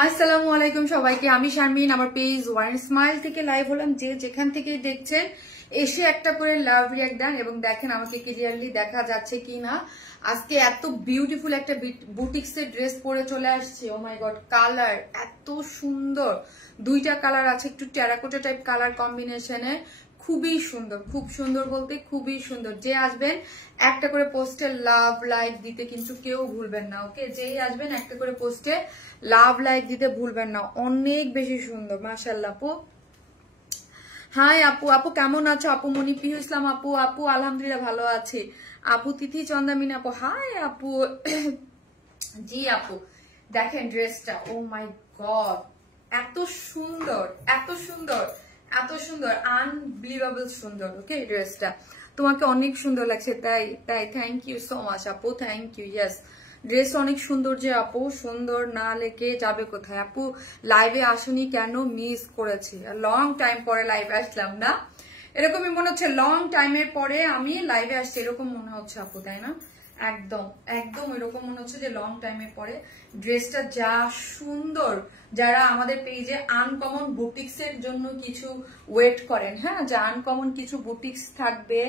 আসসালামু আলাইকুম সবাইকে, আমি শারমিন। আমার পেজ ওয়ান স্মাইল থেকে লাইভ হলাম। যে যেখান থেকে দেখছেন এসে একটা করে লাভ রিঅ্যাক্ট দেন এবং দেখেন আমাকে ক্লিয়ারলি দেখা যাচ্ছে কিনা। আজকে এত বিউটিফুল একটা বুটিক্স এর ড্রেস পরে চলে আসছে। ও মাই গড, কালার এত সুন্দর, দুইটা কালার আছে, একটু টেরাকোটা টাইপ কালার কম্বিনেশনে, খুবই সুন্দর, খুব সুন্দর বলতে খুবই সুন্দর। যে আসবেন একটা করে পোস্টে লাভ লাইক দিতে কিন্তু কেউ ভুলবেন না। ওকে, যেই আসবেন একটা করে পোস্টে লাভ লাইক দিতে ভুলবেন না। অনেক বেশি সুন্দর, মাশাআল্লাহ। আপু হাই আপু, আপু কেমন আছো? আপু মনি পিহু ইসলাম আপু, আপু আলহামদুলিল্লাহ ভালো আছি। আপু তিথি চন্দামিন আপু হাই আপু। জি আপু, দেখেন ড্রেসটা, ও মাই গড, এত সুন্দর, এত সুন্দর, এত সুন্দর, আনবিলিভেবল সুন্দর। ওকে, ড্রেসটা তোমাকে অনেক সুন্দর লাগছে। তাই তাই থ্যাংক ইউ সো মাচ আপু, থ্যাংক ইউ। ইয়েস, ড্রেস অনেক সুন্দর। যে আপু সুন্দর না লেগে যাবে কোথায়? আপু লাইভে আসুনি কেন? মিস করেছি, লং টাইম পরে লাইভে আসলাম না, এরকমই মনে হচ্ছে। লং টাইমের পরে আমি লাইভে আসছি এরকম মনে হচ্ছে আপু, তাই না? একদম একদম এরকম মনে হচ্ছে যে লং টাইমের পরে। ড্রেসটা যা সুন্দর, যারা আমাদের পেজে আনকমন বুটিক্স এর জন্য কিছু ওয়েট করেন, হ্যাঁ, যে আনকমন কিছু বুটিক্স থাকবে,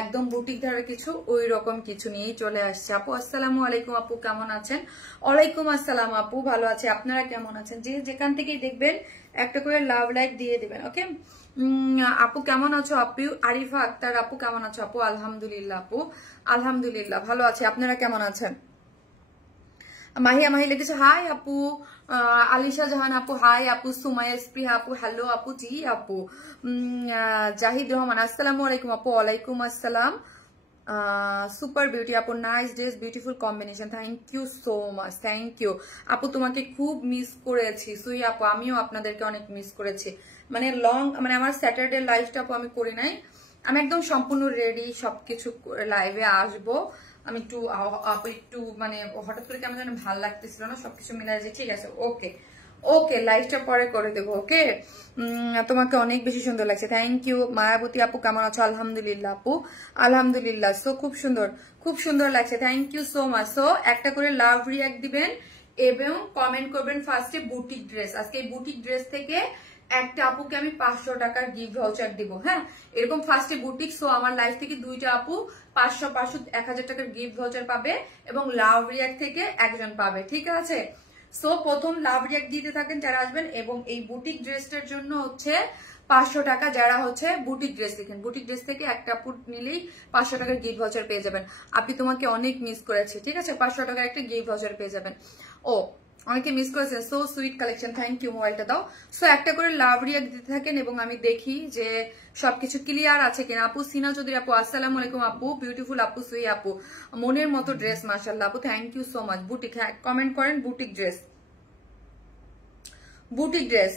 একদম বুটিক ধরে কিছু, ওই রকম কিছু নিয়েই চলে আসছে। আপু আসসালামু আলাইকুম, আপু কেমন আছেন? ওয়ালাইকুম আসসালাম আপু, ভালো আছে, আপনারা কেমন আছেন? যে যেখান থেকেই দেখবেন একটা করে লাভ লাইক দিয়ে দিবেন। ওকে, আপু কেমন আছো? আপু আরিফা আক্তার আপু কেমন আছো? আপু আলহামদুলিল্লাহ, আপু আলহামদুলিল্লাহ ভালো আছে, আপনারা কেমন আছেন? মাহিয়া মাহি লিখেছে হাই আপু। আলিশা জাহান আপু হাই আপু। সুমাইয়া স্পিহা আপু হ্যালো আপু। জি আপু। জাহিদ রহমান আসসালামু আলাইকুম আপু। ওয়ালাইকুম আসসালাম। সুপার বিউটি আপু, nice dress, beautiful combination, thank you so much, thank you আপু। তোমাকে খুব মিস করেছি সুই আপু, আমিও আপনাদেরকে অনেক মিস করেছি। মানে আমার স্যাটারডে লাইভটা আপু আমি করি নাই, আমি একদম সম্পূর্ণ রেডি, সবকিছু লাইভে আসবো। আমি একটু মানে হঠাৎ করে কেমন যেন ভালো লাগতেছিল না, সবকিছু মিলাই যে ঠিক আছে। ওকে ওকে, লাইভটা পরে করে দেবো। ওকে, তোমাকে অনেক বেশি সুন্দর লাগছে, থ্যাংক ইউ। মায়াবতী আপু কেমন আছো? আলহামদুলিল্লাহ আপু, আলহামদুলিল্লাহ। সো খুব সুন্দর, খুব সুন্দর লাগছে, thank you so much. So একটা করে লাভ রিঅ্যাক্ট দিবেন এবং কমেন্ট করবেন ফার্স্টে বুটিক ড্রেস। আজকে এই বুটিক ড্রেস থেকে একটা আপুকে আমি 500 টাকার গিফট ভাউচার দিব। হ্যাঁ, এরকম ফার্স্টে বুটিক। সো আমার লাইফ থেকে দুইটা আপু 500 500 1000 টাকার গিফট ভাউচার পাবে এবং লাভ রিঅ্যাক্ট থেকে একজন পাবে, ঠিক আছে? সো প্রথম লাভ রিঅ্যাক্ট দিতে থাকেন যারা আসবেন, এবং এই বুটিক ড্রেসটার জন্য হচ্ছে 500 টাকা। যারা হচ্ছে বুটিক ড্রেস লিখেন, বুটিক ড্রেস থেকে একটা আপু নিলেই 500 টাকার গিফট ভাউচার পেয়ে যাবেন। আপনি তোমাকে অনেক মিস করেছি, ঠিক আছে? 500 টাকার একটা গিফট ভাউচার পেয়ে যাবেন। ও অনেকে মিস করেছেন, so sweet collection, thank you. মোবাইলটা দাও। সো একটা করে লাভ রিঅ্যাক্ট দিতে থাকেন এবং আমি দেখি যে সবকিছু ক্লিয়ার আছে কিনা। আপু সিনা চৌধুরী আপু আসসালামু আলাইকুম আপু, বিউটিফুল আপু সুই আপু, মনের মতো ড্রেস, মাশাআল্লাহ আপু, thank you so much. Boutique, হ্যাঁ কমেন্ট করেন বুটিক ড্রেস, বুটিক ড্রেস।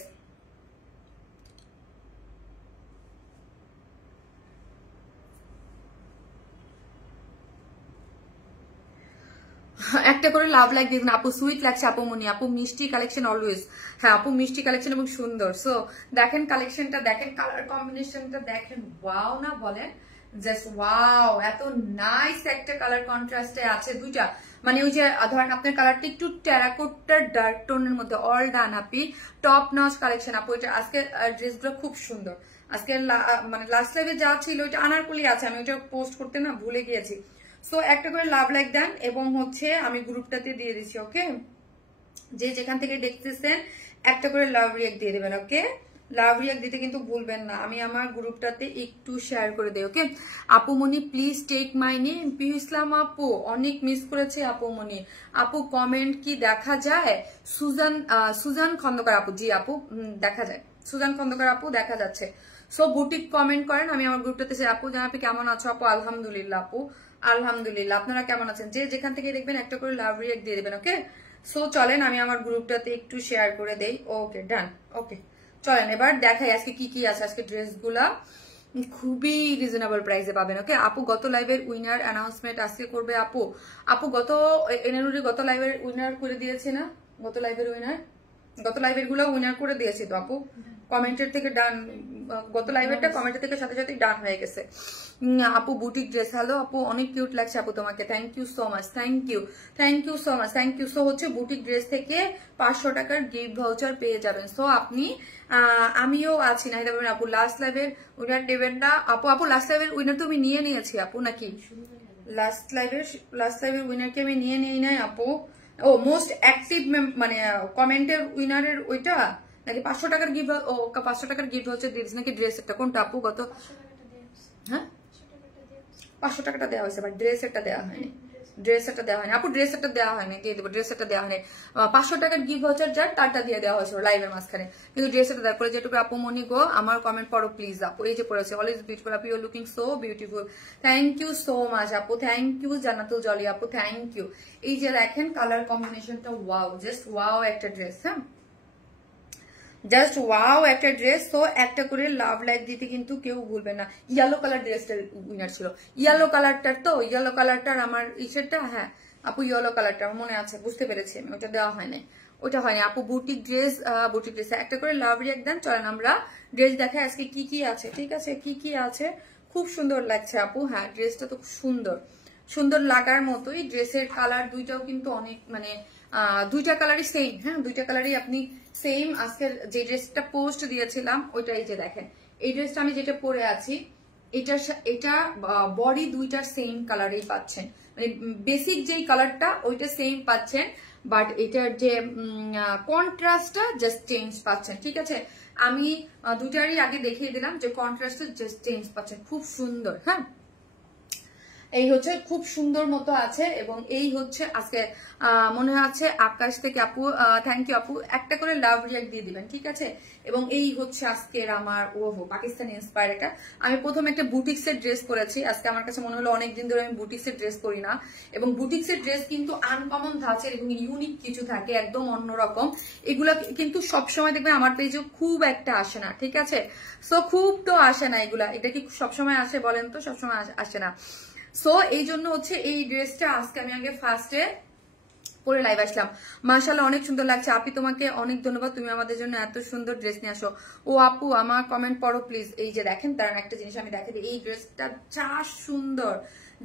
একটা করে লাভ লাইক দিবেন। আপু সুইট লাগছে আপু মনি আপু, মিষ্টি কালেকশন অলওয়েজ। হ্যাঁ আপু মিষ্টি কালেকশন এবং সুন্দর। সো দেখেন কালেকশনটা, দেখেন কালার কম্বিনেশনটা, দেখেন ওয়াও না বলেন, জাস্ট ওয়াও, এত নাইস একটা কালার কন্ট্রাস্টে আছে দুইটা। মানে ওই যে ধরেন আপনার কালারটা একটু টেরাকোটার ডার্ক টোনের মধ্যে, অল ডান আপি, টপ নচ কালেকশন আপু। এটা আজকে ড্রেসগুলো খুব সুন্দর। আজকে মানে লাস্ট লাইভে যা ছিল ওইটা আনারকলি আছে, আমি ওইটা পোস্ট করতে না ভুলে গিয়েছি। সো একটা করে লাভ লাইক দেন এবং হচ্ছে আমি গ্রুপটাতে দিয়ে দিচ্ছি। ওকে, যে যেখান থেকে দেখতেছেন একটা করে লাভ রিঅ্যাক্ট দিয়ে দেবেন। ওকে, লাভ রিঅ্যাক্ট দিতে কিন্তু ভুলবেন না। আমি আমার গ্রুপটাতে একটু শেয়ার করে দেই। ওকে, আপু মনি please take my name. Pihu Islam আপু অনেক মিস করেছে আপু মনি আপু, কমেন্ট কি দেখা যায়? সুজান খন্দকার আপু, জি আপু দেখা যায়, সুজান খন্দকার আপু দেখা যাচ্ছে। সো বুটিক কমেন্ট করেন, আমি আমার গ্রুপটাতে আপু জানাপি কেমন আছো? আপু আলহামদুলিল্লাহ আপু, আলহামদুলিল্লাহ। আপনারা কেমন আছেন? যে যেখান থেকে দেখবেন একটা করে লাভ রিঅ্যাক্ট দিয়ে দেবেন। ওকে, সো চলেন আমি আমার গ্রুপটাতে একটু শেয়ার করে দেই। ওকে ডান। ওকে চলেন এবার দেখাই আজকে কি কি আছে। আজকে ড্রেসগুলা খুবই রিজনেবল প্রাইসে পাবেন। ওকে আপু, গত লাইভের উইনার অ্যানাউন্সমেন্ট আজকে করবে আপু। আপু গত এনারুরি গত লাইভের উইনার করে দিয়েছে না? গত লাইভের উইনার গত লাইভের গুলো উইনার করে দিয়েছি তো আপু, কমেন্টের থেকে ডান, গত লাইভেরটা কমেন্টের থেকে সাথে সাথে ডান হয়ে গেছে। আপু বুটিক ড্রেস, হ্যালো আপু, অনেক কিউট লাগছে আপু তোমাকে, thank you so much, thank you so much, thank you. So হচ্ছে বুটিক ড্রেস থেকে 500 টাকার গিফট ভাউচার পেয়ে যাবেন। সো আপনি আমিও আছি না আপু, লাস্ট লাইভের উইনার দেবেন না আপু? আপু লাস্ট লাইভের উইনার তো আমি নিয়ে নিয়েছি আপু, নাকি লাস্ট লাইভের উইনারকে আমি নিয়ে নিই নাই আপু? ও মোস্ট অ্যাক্টিভ মানে কমেন্টের উইনারের ওইটা নাকি 500 টাকার গিফট? ও 500 টাকার গিফট হচ্ছে দিয়েছে নাকি ড্রেসেরটা? কোনটা আপু? গত হ্যাঁ 500 টাকাটা দেওয়া হয়েছে, বাট ড্রেসেরটা দেওয়া হয়নি, ড্রেসেরটা দেওয়া হয়নি আপু, ড্রেসেরটা দেওয়া হয়নি, দিয়ে দেবো, ড্রেসেরটা দেওয়া হয়নি। 500 টাকার গিফট ভাউচার যার তারটা দিয়ে দেওয়া হয়েছিল লাইভের মাঝখানে, কিন্তু ড্রেসেরটা দেওয়ার পরে যেটুকু আপু মনি গো আমার কমেন্ট পড়ো প্লিজ আপু, এই যে পড়েছে অলওয়েজ বিউটিফুল আপু, you are looking so beautiful, thank you so much আপু, থ্যাংক ইউ জান্নাতুল জলি আপু, থ্যাংক ইউ। এই যে দেখেন কালার কম্বিনেশনটা, ওয়াও, জাস্ট ওয়াও একটা ড্রেস, হ্যাঁ জাস্ট ওয়াও একটা ড্রেস। তো একটা করে লাভ লাইক দিতে কিন্তু কেউ ভুলবে না। ইয়েলো কালার ড্রেসটার উইনার ছিল, ইয়েলো কালারটার, তো ইয়েলো কালারটার আমার ইসেরটা, হ্যাঁ আপু ইয়েলো কালারটা মনে আছে, বুঝতে পেরেছি আমি, ওটা দেওয়া হয় নাই, ওটা হয়নি আপু। বুটিক ড্রেস একটা করে লাভ রিয়াক্ট দেন। চলেন আমরা ড্রেস দেখাই আজকে কি কি আছে, ঠিক আছে কি কি আছে। খুব সুন্দর লাগছে আপু, হ্যাঁ ড্রেসটা তো খুব সুন্দর, সুন্দর লাগার মতোই। ড্রেসের কালার দুইটাও কিন্তু অনেক মানে দুইটা কালারই সেম, হ্যাঁ দুইটা কালারই আপনি সেম। আজকের যে ড্রেসটা পোস্ট দিয়েছিলাম ওইটাই যে দেখেন, এই ড্রেসটা আমি যেটা পরে আছি এটা বডি দুইটার সেম কালারেই পাচ্ছেন, মানে বেসিক যেই কালারটা ওইটা সেম পাচ্ছেন, বাট এটার যে কন্ট্রাস্টটা জাস্ট চেঞ্জ পাচ্ছেন, ঠিক আছে। আমি দুইটারই আগে দেখিয়ে দিলাম যে কন্ট্রাস্টটা জাস্ট চেঞ্জ পাচ্ছেন, খুব সুন্দর, হ্যাঁ এই হচ্ছে খুব সুন্দর মতো আছে। এবং এই হচ্ছে আজকে মনে আছে আকাশ থেকে আপু, থ্যাংক ইউ আপু, একটা করে লাভ রিয়াক্ট দিয়ে দিবেন, ঠিক আছে। এবং এই হচ্ছে আজকের আমার ওহো পাকিস্তানি ইন্সপায়ার। এটা আমি প্রথম একটা বুটিক্সের ড্রেস পরেছি আজকে, আমার কাছে মনে হলো অনেকদিন ধরে আমি বুটিক্সের ড্রেস পরি না, এবং বুটিক্সের ড্রেস কিন্তু আনকমন ধাঁচের এবং ইউনিক কিছু থাকে, একদম অন্যরকম। এগুলা কিন্তু সবসময় দেখবেন আমার পেজে খুব একটা আসে না, ঠিক আছে। সো খুব তো আসে না এগুলা, এটা কি সবসময় আসে বলেন তো? সবসময় আসে না। সো এই জন্য হচ্ছে এই ড্রেসটা আজকে আমি আগে ফার্স্টে পরে লাইভ আসলাম। মাশাআল্লাহ অনেক সুন্দর লাগছে আপি, তোমাকে অনেক ধন্যবাদ, তুমি আমাদের জন্য এত সুন্দর ড্রেস নিয়ে আসো। ও আপু আমার কমেন্ট পড়ো প্লিজ। এই যে দেখেন তার একটা জিনিস আমি দেখাই দিই, এই ড্রেসটা যা সুন্দর,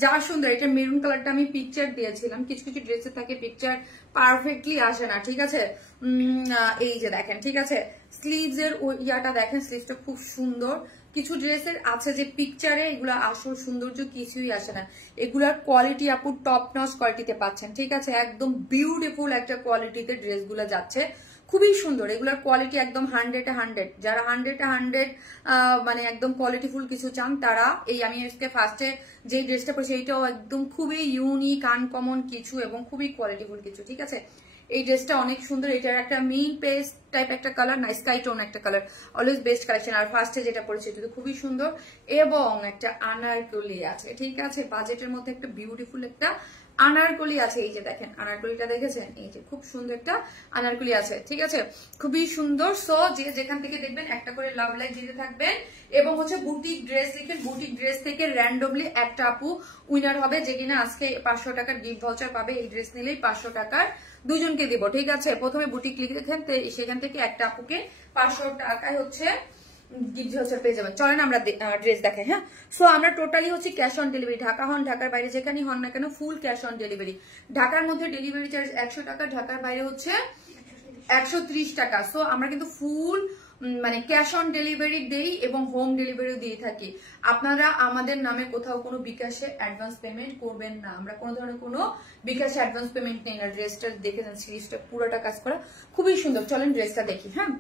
যা সুন্দর। এটা মেরুন কালারটা আমি পিকচার দিয়েছিলাম, কিছু কিছু ড্রেসে থাকে পিকচার পারফেক্টলি আসে না, ঠিক আছে। এই যে দেখেন, ঠিক আছে, স্লিভস এর ইয়াটা দেখেন, স্লিভসটা খুব সুন্দর। কিছু ড্রেসের আছে যে পিকচারে এগুলা আসল সৌন্দর্য কিছুই আসে না, এগুলার কোয়ালিটি আপু টপ নচ কোয়ালিটিতে পাচ্ছেন, ঠিক আছে। একদম বিউটিফুল একটা কোয়ালিটিতে ড্রেসগুলো যাচ্ছে, খুবই সুন্দর। এগুলার কোয়ালিটি একদম 100-100, যারা 100-100 মানে একদম কোয়ালিটিফুল কিছু চান তারা এই আমি আজকে ফার্স্টে যে ড্রেসটা পরেছি এইটাও একদম খুবই ইউনিক আনকমন কিছু এবং খুবই কোয়ালিটিফুল কিছু, ঠিক আছে। এই ড্রেসটা অনেক সুন্দর, এটার একটা মিন পেস্ট টাইপ একটা কালার, না স্কাই টোন একটা কালার, অলওয়েজ বেস্ট কালেকশন। আর ফার্স্টে যেটা পড়েছে এটা তো খুবই সুন্দর, এবং একটা আনারকলি আছে, ঠিক আছে, বাজেটের মধ্যে একটা বিউটিফুল একটা আনারকলি আছে। এই যে দেখেন আনারকলিটা দেখেছেন, এই যে খুব সুন্দর একটা আনারকলি আছে, ঠিক আছে, খুবই সুন্দর। সো যে যেখান থেকে দেখবেন একটা করে লাভ লাইক দিতে থাকবেন। এবং হচ্ছে বুটিক ড্রেস দেখেন, বুটিক ড্রেস থেকে র্যান্ডমলি একটা আপু উইনার হবে যে কিনা আজকে 500 টাকার গিফট ভাউচার পাবে। এই ড্রেস নিলেই 500 টাকার দুজনকে দিব, ঠিক আছে। প্রথমে বুটিক লিখেছেন, সেখান থেকে একটা আপুকে 500 টাকায় হচ্ছে গিফট ভাউচার পেয়ে যাবেন। চলেন আমরা ড্রেস দেখাই, হ্যাঁ। সো আমরা টোটালি হচ্ছে ক্যাশ অন ডেলিভারি, ঢাকা হন ঢাকার বাইরে যেখানেই হন না কেন ফুল ক্যাশ অন ডেলিভারি। ঢাকার মধ্যে ডেলিভারি চার্জ 100 টাকা, ঢাকার বাইরে হচ্ছে 130 টাকা। সো আমরা কিন্তু ফুল মানে ক্যাশ অন ডেলিভারি দেই এবং হোম ডেলিভারিও দিয়ে থাকি। আপনারা আমাদের নামে কোথাও কোনো বিকাশে অ্যাডভান্স পেমেন্ট করবেন না, আমরা কোনো ধরনের কোনো বিকাশে অ্যাডভান্স পেমেন্ট নেই না। ড্রেসটা দেখে যান, সিরিজটা পুরোটা কাজ করা খুবই সুন্দর। চলেন ড্রেসটা দেখি, হ্যাঁ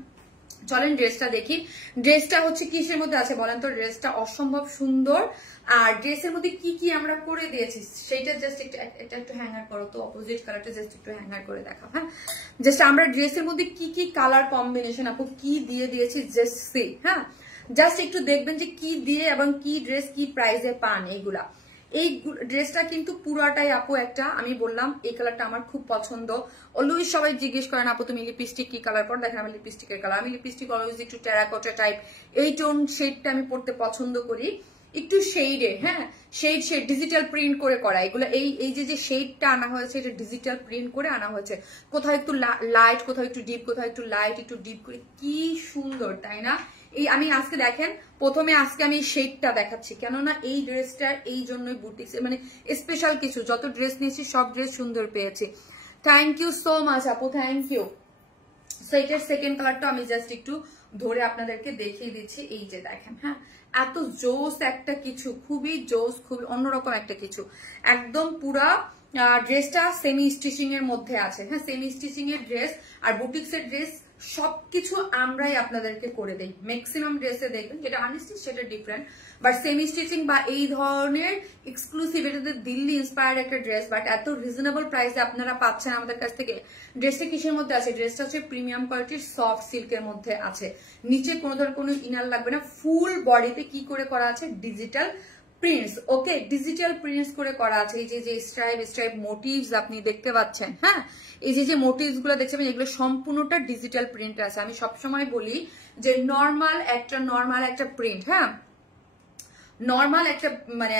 চলেন ড্রেসটা দেখি। ড্রেসটা হচ্ছে কিসের মধ্যে আছে বলেন তো? ড্রেসটা অসম্ভব সুন্দর। আর ড্রেসের মধ্যে কি কি আমরা করে দিয়েছি সেইটা জাস্ট একটু হ্যাঙ্গার করো তো, অপোজিট কালারটা জাস্ট একটু হ্যাঙ্গার করে দেখাও, হ্যাঁ। জাস্ট আমরা ড্রেসের মধ্যে কি কি কালার কম্বিনেশন আপু কি দিয়ে দিয়েছি জাস্ট সি, হ্যাঁ জাস্ট একটু দেখবেন যে কি দিয়ে এবং কি ড্রেস কি প্রাইসে পান। এইগুলা এই ড্রেসটা কিন্তু পুরাটাই আপু একটা, আমি বললাম এই কালারটা আমার খুব পছন্দ। অলওয়েজ সবাই জিজ্ঞেস করেন আপু তুমি লিপস্টিক কি কালার পর, দেখেন আমি লিপস্টিকের কালার, আমি লিপস্টিক অলওয়েজ একটু টেরাকোটা টাইপ এই টোন শেডটা আমি পড়তে পছন্দ করি। একটু শেডে, হ্যাঁ শেড ডিজিটাল প্রিন্ট করে করা এগুলো। এই যে শেডটা আনা হয়েছে এটা ডিজিটাল প্রিন্ট করে আনা হয়েছে, কোথাও একটু লাইট, কোথাও একটু ডিপ, কোথাও একটু লাইট একটু ডিপ করে, কি সুন্দর তাই না? এই আমি আজকে দেখেন প্রথমে আজকে আমি শেডটা দেখাচ্ছি, কেননা এই ড্রেসটার এই জন্যই বুটিক্স মানে স্পেশাল কিছু, যত ড্রেস নিয়েছি সব ড্রেস সুন্দর পেয়েছি। থ্যাংক ইউ সো মাচ আপু, থ্যাংক ইউ। সো এটার সেকেন্ড কালারটা আমি জাস্ট একটু ধরে আপনাদেরকে দেখিয়ে দিচ্ছি। এই যে দেখেন, হ্যাঁ এত জোস একটা কিছু, খুবই জোস, খুবই অন্যরকম একটা কিছু, একদম পুরা ড্রেসটা সেমি স্টিচিং এর মধ্যে আছে। হ্যাঁ সেমি স্টিচিং এর ড্রেস আর বুটিক্স এর ড্রেস সবকিছু আমরাই আপনাদেরকে করে দেই। ম্যাক্সিমাম ড্রেসে দেখবেন যেটা আনস্টিচ সেটা ডিফারেন্ট, বাট সেমি স্টিচিং বা এই ধরনের এক্সক্লুসিভ, এটা দিল্লি ইন্সপায়ার্ড একটা ড্রেস, বাট এত রিজনেবল প্রাইসে আপনারা পাচ্ছেন আমাদের কাছ থেকে। ড্রেসটা কিসের মধ্যে আছে? ড্রেসটা হচ্ছে প্রিমিয়াম কোয়ালিটির সফট সিল্কের মধ্যে আছে, নিচে কোনো ধরনের কোনো ইনার লাগবে না, ফুল বডিতে কি করে করা আছে? Digital prints. Okay, digital prints করে করা আছে। এই যে স্ট্রাইপ মোটিভস আপনি দেখতে পাচ্ছেন, হ্যাঁ এই যে মোটিভস গুলো দেখছেন এগুলো সম্পূর্ণটা ডিজিটাল প্রিন্ট আছে। আমি সবসময় বলি যে নর্মাল একটা প্রিন্ট, হ্যাঁ নর্মাল একটা মানে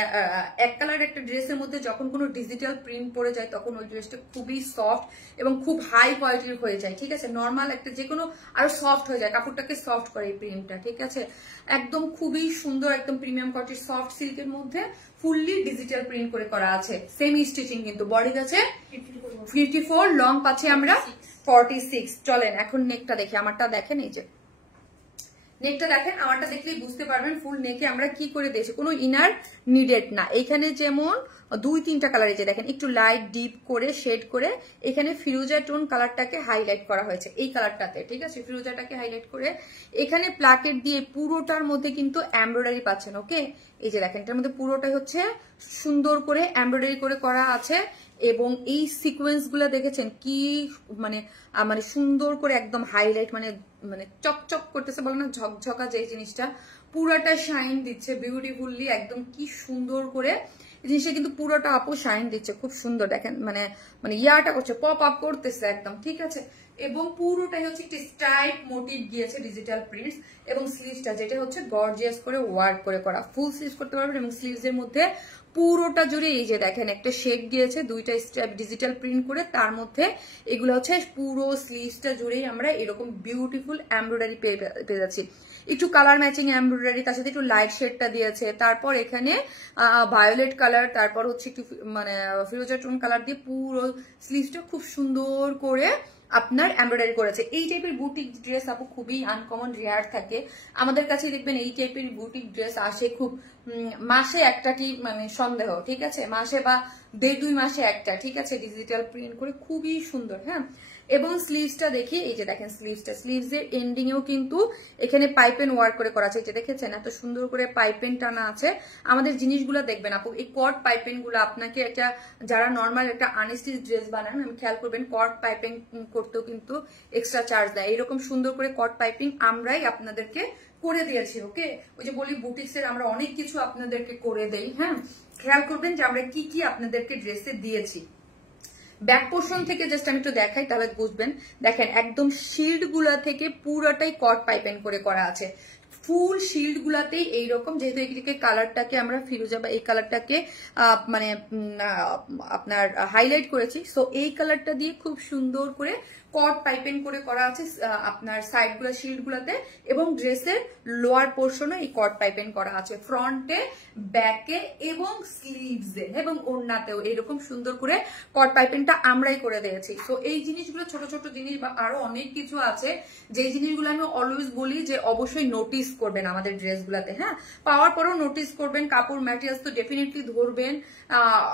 এক কালার একটা ড্রেসের মধ্যে যখন কোনো ডিজিটাল প্রিন্ট পড়ে যায় তখন ওই ড্রেসটা খুবই সফট এবং খুব হাই কোয়ালিটির হয়ে যায়, ঠিক আছে? নর্মাল একটা যে কোনো আরো সফট হয়ে যায়, কাপড়টাকে সফট করে এই প্রিন্টটা, ঠিক আছে? একদম খুবই সুন্দর, একদম প্রিমিয়াম কোয়ালিটির সফট সিল্কের মধ্যে ফুললি ডিজিটাল প্রিন্ট করে করা আছে। সেমি স্টিচিং কিন্তু, বডি আছে 54, লং পাচ্ছি আমরা 46। চলেন এখন নেকটা দেখি, আমারটা দেখেন, এই যে নেকটা দেখেন, আমারটা দেখলেই বুঝতে পারবেন ফুল নেকে আমরা কি করে দিয়েছি, কোনো ইনার নিডেড না। এখানে যেমন 2-3টা কালার, এই যে দেখেন একটু লাইট ডিপ করে শেড করে এখানে ফিরোজা টোন কালারটাকে হাইলাইট করা হয়েছে এই কালারটাতে, ঠিক আছে? ফিরোজাটাকে হাইলাইট করে এখানে প্লাকেট দিয়ে পুরোটার মধ্যে কিন্তু এমব্রয়ডারি পাচ্ছেন। ওকে, এই যে দেখেন এটার মধ্যে পুরোটাই হচ্ছে সুন্দর করে এমব্রয়ডারি করে করা আছে এবং এই সিকোয়েন্স গুলো দেখেছেন কি মানে মানে সুন্দর করে একদম হাইলাইট, মানে মানে চকচক করতেছে, বলে না ঝকঝকা, যে জিনিসটা পুরাটা শাইন দিচ্ছে বিউটিফুললি, একদম কি সুন্দর করে জিনিসটা কিন্তু পুরোটা আপু শাইন দিচ্ছে, খুব সুন্দর দেখেন, মানে মানে ইয়াটা করছে, পপ আপ করতেছে একদম, ঠিক আছে? এবং পুরোটাই হচ্ছে একটি স্ট্রাইপ মোটিভ গিয়েছে ডিজিটাল প্রিন্টস এবং স্লিভসটা যেটা হচ্ছে গর্জিয়াস করে ওয়ার্ক করে করা, ফুল স্লিভস করতে পারবেন এবং স্লিভস এর মধ্যে পুরোটা জুড়ে এই যে দেখেন একটা শেড গিয়েছে, 2টা স্ট্রাইপ ডিজিটাল প্রিন্ট করে, তার মধ্যে এগুলো হচ্ছে পুরো স্লিভসটা জুড়েই আমরা এরকম বিউটিফুল এমব্রয়ডারি পেয়ে যাচ্ছি। একটু কালার ম্যাচিং এমব্রয়ডারি, তার সাথে একটু লাইট শেডটা দিয়েছে, তারপর এখানে ভায়োলেট কালার, তারপর হচ্ছে একটু মানে ফিরোজা টোন কালার দিয়ে পুরো স্লিভসটা খুব সুন্দর করে আপনার এমব্রয়ডারি করেছে। এই টাইপের বুটিক ড্রেস আপু খুবই আনকমন, রেয়ার থাকে আমাদের কাছে। দেখবেন এই টাইপের বুটিক ড্রেস আসে খুব মাসে একটা কি মানে সন্দেহ, ঠিক আছে? মাসে বা 1.5-2 মাসে একটা, ঠিক আছে? ডিজিটাল প্রিন্ট করে খুবই সুন্দর, হ্যাঁ। এবং স্লিভসটা দেখি, এই যে দেখেন স্লিভস এর এন্ডিং এও কিন্তু এখানে পাইপেন ওয়ার্ক করে করা আছে, এই যে দেখেছেন এত সুন্দর করে পাইপেন টানা আছে। আমাদের জিনিসগুলো দেখবেন আপু, এই কট পাইপেন গুলো আপনাকে একটা যারা নর্মাল একটা আনস্টিচ ড্রেস বানান, আমি খেয়াল করবেন কট পাইপিং করতেও কিন্তু এক্সট্রা চার্জ দেয়। এরকম সুন্দর করে কট পাইপিং আমরাই আপনাদেরকে করে দিয়েছি। ওকে, ওই যে বলি বুটিক্স এর আমরা অনেক কিছু আপনাদেরকে করে দেই, হ্যাঁ। খেয়াল করবেন যে আমরা কি কি আপনাদেরকে ড্রেসে দিয়েছি। ব্যাক পোর্শন থেকে জাস্ট আমি একটু দেখাই তাহলে বুঝবেন। দেখেন একদম শিল্ড গুলা থেকে পুরোটাই কট পাইপেন করে করা আছে, ফুল শিল্ড গুলাতেই এইরকম, যেহেতু এদিকে কালারটাকে আমরা ফিরোজা বা এই কালারটাকে মানে আপনার হাইলাইট করেছি, সো এই কালারটা দিয়ে খুব সুন্দর করে কট পাইপেন করে করা আছে আপনার সাইড গুলা শিল্ড গুলাতে, এবং ড্রেসের লোয়ার পোর্শনে এই কট পাইপেন করা আছে ফ্রন্টে, ব্যাকে এবং স্লিভসে এবং ওড়নাতেও এরকম সুন্দর করে কট পাইপেনটা আমরাই করে দিয়েছি। সো এই জিনিসগুলো ছোট ছোট জিনিস বা আরো অনেক কিছু আছে যে জিনিসগুলো আমি অলওয়েজ বলি যে অবশ্যই নোটিস করবেন আমাদের ড্রেসগুলাতে, হ্যাঁ। পাওয়ার পরও নোটিস করবেন, কাপড় ম্যাটেরিয়ালস তো ডেফিনেটলি ধরবেন,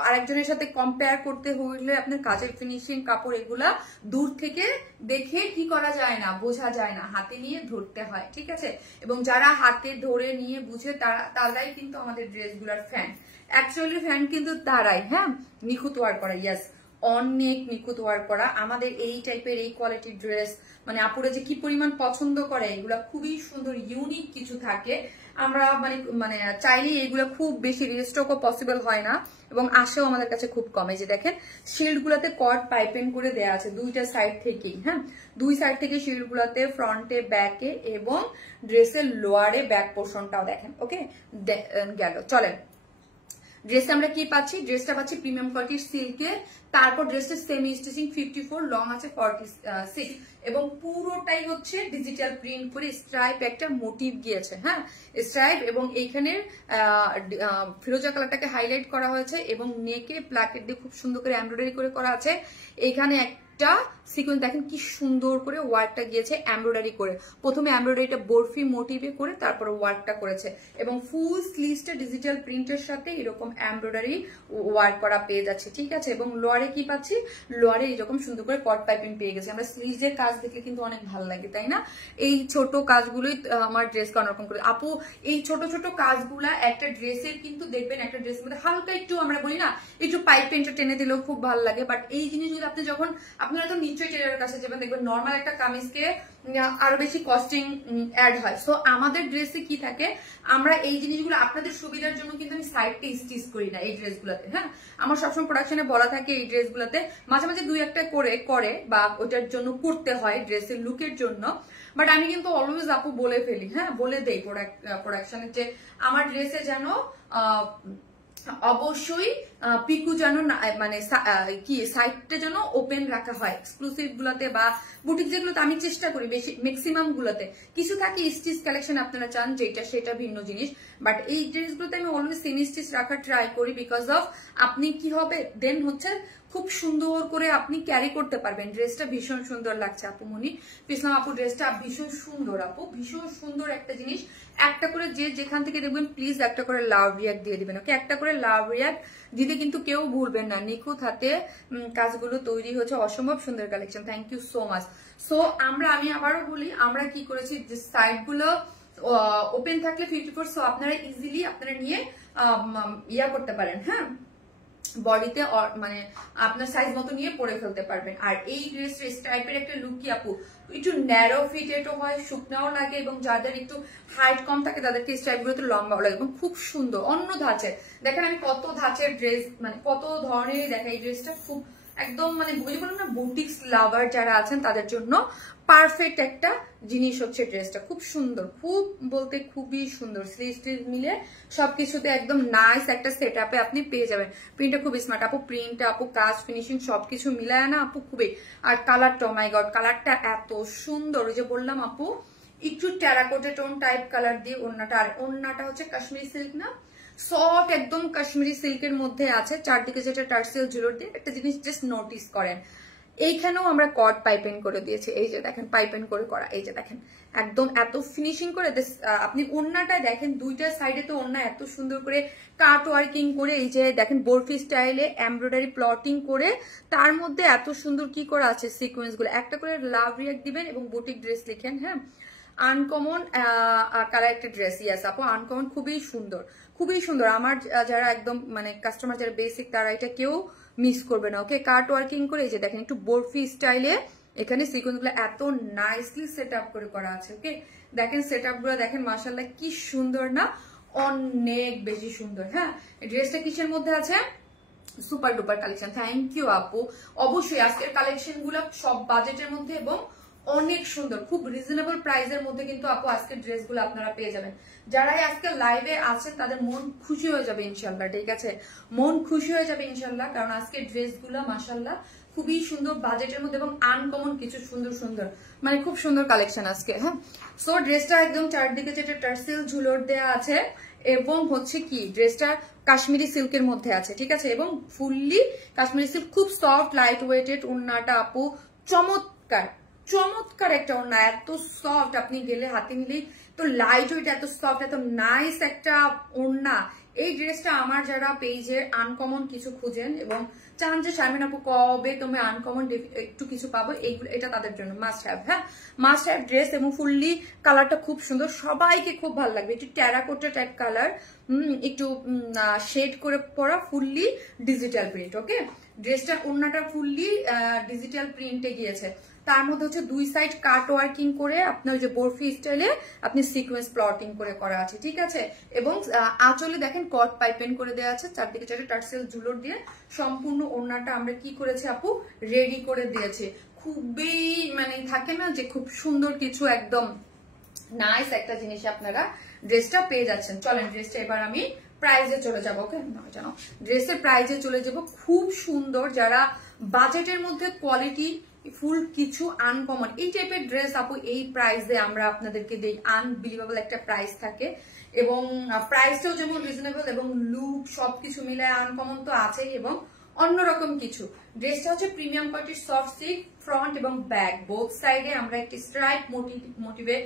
আরেকজনের সাথে কম্পেয়ার করতে হলে আপনার কাজের ফিনিশিং কাপড় এগুলা দূর থেকে দেখে কি করা যায় না, বোঝা যায় না, হাতে নিয়ে ধরতে হয়, ঠিক আছে? এবং যারা হাতে ধরে নিয়ে বুঝে তারাই কিন্তু আমাদের ড্রেসগুলার ফ্যান, অ্যাকচুয়ালি ফ্যান কিন্তু তারাই, হ্যাঁ। নিখুঁত ওয়ার্ক করা, ইয়াস, অনেক নিখুঁত ওয়ার্ক করা। আমাদের এই টাইপের এই কোয়ালিটির ড্রেস মানে আপুরা যে কি পরিমাণ পছন্দ করে, এগুলা খুবই সুন্দর ইউনিক কিছু থাকে। আমরা মানে চাইলেই এগুলো খুব বেশি রিস্টকও পসিবল হয় না এবং আসেও আমাদের কাছে খুব কমে। যে দেখেন শিল্ড গুলাতে কট পাইপেন করে দেয়া আছে দুইটা সাইড থেকেই, হ্যাঁ, দুই সাইড থেকে শিল্ড গুলাতে, ফ্রন্টে, ব্যাকে এবং ড্রেসের লোয়ারে ব্যাক পোর্শনটাও দেখেন। ওকে, গেল। চলেন ড্রেসটা আমরা কি পাচ্ছি, ড্রেসটা পাচ্ছি প্রিমিয়াম কোয়ালিটির সিল্কে। তারপর ড্রেসটা সেমি স্টিচিং 54, লং আছে 46 এবং পুরোটাই হচ্ছে ডিজিটাল প্রিন্ট করে স্ট্রাইপ একটা মোটিভ গিয়েছে, হ্যাঁ, স্ট্রাইপ এবং এইখানে ফিরোজা কালারটাকে হাইলাইট করা হয়েছে এবং নেকে প্লাকেট দিয়ে খুব সুন্দর করে এমব্রয়ডারি করে করা আছে। এইখানে একটা সিকোয়েন্স দেখেন কি সুন্দর করে ওয়ার্কটা গিয়েছে এমব্রয়ডারি করে। প্রথমে এমব্রয়ডারিটা বরফি মোটিভে করে তারপরে ওয়ার্কটা করেছে এবং ফুল স্লিভসটা ডিজিটাল প্রিন্টের সাথে এরকম এমব্রয়ডারি ওয়ার্ক করা পেয়ে যাচ্ছে, ঠিক আছে। এবং লোয়ারে কি পাচ্ছি, লোয়ারে এরকম সুন্দর করে কট পাইপিং পেয়ে গেছে। আমরা স্লিভসের কাজ দেখলে কিন্তু অনেক ভালো লাগে, তাই না? এই ছোট কাজগুলোই আমার ড্রেসকে অন্যরকম করে। আপু এই ছোট ছোট কাজগুলা একটা ড্রেসের কিন্তু দেখবেন একটা ড্রেসের মধ্যে হালকা একটু আমরা বলি না একটু পাইপেনটা টেনে দিলেও খুব ভালো লাগে, বাট এই জিনিসগুলো আপনি যখন আপনারা তো নিশ্চয়ই টেলারের কাছে যাবেন, দেখবেন নর্মাল একটা কামিজকে আরো বেশি কস্টিং অ্যাড হয়। সো আমাদের ড্রেসে কি থাকে, আমরা এই জিনিসগুলো আপনাদের সুবিধার জন্য কিন্তু আমি সাইডটা স্টিচ করি না এই ড্রেসগুলোতে, হ্যাঁ। আমার সবসময় প্রোডাকশনে বলা থাকে এই ড্রেসগুলোতে মাঝে মাঝে দুই একটা করে বা ওটার জন্য করতে হয় ড্রেসের লুকের জন্য, বাট আমি কিন্তু অলওয়েজ আপু বলে ফেলি, হ্যাঁ, বলে দেই প্রোডাকশনে যে আমার ড্রেসে যেন অবশ্যই পিকু যেন মানে কি সাইডটা যেন ওপেন রাখা হয় এক্সক্লুসিভ গুলোতে বা বুটিক যেগুলোতে আমি চেষ্টা করি বেশি ম্যাক্সিমাম গুলোতে। কিছু থাকে স্টিচ কালেকশন আপনারা চান যেটা সেটা ভিন্ন জিনিস, বাট এই ড্রেসগুলোতে আমি অলওয়েজ সেমি স্টিচ রাখার ট্রাই করি বিকজ অফ আপনি কি হবে দেন হচ্ছে খুব সুন্দর করে আপনি ক্যারি করতে পারবেন। ড্রেসটা ভীষণ সুন্দর লাগছে আপু মনি পিসলাম আপু, ড্রেসটা ভীষণ সুন্দর আপু, ভীষণ সুন্দর একটা জিনিস। একটা করে যে যেখান থেকে দেখবেন প্লিজ একটা করে লাভ রিয়াক্ট দিয়ে দিবেন, ওকে, একটা করে লাভ রিয়াক্ট দিতে কিন্তু কেউ ভুলবেন না। নিখুঁত হাতে কাজগুলো তৈরি হচ্ছে, অসম্ভব সুন্দর collection. Thank you so much. So আমি আবারও বলি আমরা কি করেছি, যে সাইড গুলো ওপেন থাকলে 54, সো আপনারা ইজিলি আপনারা নিয়ে ইয়া করতে পারেন, হ্যাঁ, বডিতে মানে আপনার সাইজ মতো নিয়ে পরে ফেলতে পারবেন। আর এই ড্রেস টাইপের একটা লুক কি আপু একটু ন্যারো ফিটেডও হয়, শুকনাও লাগে এবং যাদের একটু হাইট কম থাকে তাদেরকে এই স্টাইলগুলোতে লম্বাও লাগে এবং খুব সুন্দর অন্য ধাঁচের। দেখেন আমি কত ধাঁচের ড্রেস মানে কত ধরনের দেখা, এই ড্রেসটা খুব একদম মানে বললাম না বুটিক্স লাভার যারা আছেন তাদের জন্য পারফেক্ট একটা জিনিস হচ্ছে ড্রেসটা। খুব সুন্দর, খুব বলতে খুবই সুন্দর, স্লিভ মিলে সবকিছুতে একদম নাইস একটা সেট আপে আপনি পেয়ে যাবেন। প্রিন্টটা খুব স্মার্ট আপু, প্রিন্টটা আপু, কাজ ফিনিশিং সবকিছু মিলায় না আপু খুবই। আর কালারটা মাই গড, কালারটা এত সুন্দর, ওই যে বললাম আপু একটু টেরাকোটা টোন টাইপ কালার দিয়ে ওড়নাটা, আর ওড়নাটা হচ্ছে কাশ্মীরি সিল্ক না, সফট একদম কাশ্মীরি সিল্কের মধ্যে আছে, চারদিকে যেটা টার্সেল ঝুলোর দিয়ে। একটা জিনিস জাস্ট নোটিস করেন, এইখানেও আমরা কট পাইপেন করে দিয়েছি, এই যে দেখেন পাইপেন করে করা, এই যে দেখেন একদম এত ফিনিশিং করে। আপনি ওড়নাটায় দেখেন দুইটা সাইডে তো ওড়না এত সুন্দর করে কাট ওয়ার্কিং করে, এই যে দেখেন বরফি স্টাইলে এমব্রয়ডারি প্লটিং করে, তার মধ্যে এত সুন্দর কি করা আছে সিকোয়েন্স গুলো। একটা করে লাভ রিয়াক্ট দিবেন এবং বুটিক ড্রেস লিখেন, হ্যাঁ, আনকমন কালার একটা ড্রেস। ইয়াস আপু আনকমন, খুবই সুন্দর, খুবই সুন্দর। আমার যারা একদম মানে কাস্টমার যারা বেসিক তারা এটা কেউ মিস করবে না, ওকে। কাট ওয়ার্কিং করে এই যে দেখেন একটু বরফি স্টাইলে এখানে সিকোয়েন্স গুলো এত নাইসলি সেট আপ করে করা আছে, ওকে। দেখেন সেট আপ গুলো দেখেন মাশাআল্লাহ কি সুন্দর না, অনেক বেশি সুন্দর। হ্যাঁ, ড্রেসটা কিসের মধ্যে আছে, super duper collection. Thank you আপু। অবশ্যই আজকের কালেকশন গুলো সব বাজেটের মধ্যে এবং অনেক সুন্দর, খুব রিজনেবল প্রাইসের মধ্যে কিন্তু আপু আজকের ড্রেসগুলো আপনারা পেয়ে যাবেন। যারাই আজকে লাইভে আছেন তাদের মন খুশি হয়ে যাবে ইনশাল্লাহ, ঠিক আছে, মন খুশি হয়ে যাবে ইনশাল্লাহ, কারণ আজকের ড্রেসগুলো মাশাল্লাহ খুবই সুন্দর বাজেটের মধ্যে এবং আনকমন কিছু সুন্দর সুন্দর মানে খুব সুন্দর কালেকশন আজকে। হ্যাঁ, সো ড্রেসটা একদম চারদিকে যেটা টার্সেল ঝুলোর দেয়া আছে এবং হচ্ছে কি ড্রেসটা কাশ্মীরি সিল্কের মধ্যে আছে, ঠিক আছে, এবং ফুললি কাশ্মীরি সিল্ক, খুব সফট লাইট ওয়েটেড। ওড়নাটা আপু চমৎকার, চমৎকার একটা ওড়না, এত সফট, আপনি গেলে হাতে নিলেই তো লাইট ওয়েট, এত সফট, এত নাইস একটা ওড়না। এই ড্রেসটা আমার যারা পেজের আনকমন কিছু খুঁজেন এবং চান যে শারমিন আপু কবে তুমি আনকমন একটু কিছু পাবো, এইগুলো এটা তাদের জন্য মাস্ট হ্যাভ। হ্যাঁ, মাস্ট হ্যাভ ড্রেস এবং ফুললি কালারটা খুব সুন্দর, সবাইকে খুব ভালো লাগবে। একটু টেরাকোটা টাইপ কালার, একটু শেড করে পরা, ফুললি ডিজিটাল প্রিন্ট। ওকে, ড্রেসটার ওড়নাটা ফুললি ডিজিটাল প্রিন্টে গিয়েছে, তার মধ্যে হচ্ছে দুই সাইড কাট ওয়ার্কিং করে আপনার যে বরফি স্টাইলে আপনি সিকোয়েন্স প্লটিং করে করা আছে, ঠিক আছে। এবং আঁচলে দেখেন কট পাইপেন করে দেওয়া আছে, চারদিকে চারটে টার্সেল ঝুলোর দিয়ে সম্পূর্ণ ওড়নাটা আমরা কি করেছি আপু, রেডি করে দিয়েছে। খুবই মানে থাকে না যে খুব সুন্দর কিছু, একদম নাইস একটা জিনিস আপনারা ড্রেসটা পেয়ে যাচ্ছেন। চলেন ড্রেসটা এবার আমি প্রাইজে চলে যাবো। ওকে, জানো ড্রেসের প্রাইজে চলে যাব। খুব সুন্দর, যারা বাজেটের মধ্যে কোয়ালিটি ফুল কিছু আনকমন এই টাইপের ড্রেস আপু এই প্রাইসে আমরা আপনাদেরকে দেই, আনবিলিভেবল একটা প্রাইস থাকে এবং প্রাইসটাও যেমন রিজনেবল এবং লুক সবকিছু মিলে আনকমন তো আছেই এবং অন্যরকম কিছু। ড্রেসটা হচ্ছে প্রিমিয়াম কোয়ালিটির সফট সিল্ক, ফ্রন্ট এবং ব্যাক বোথ সাইডে আমরা একটি স্ট্রাইপ মোটিভে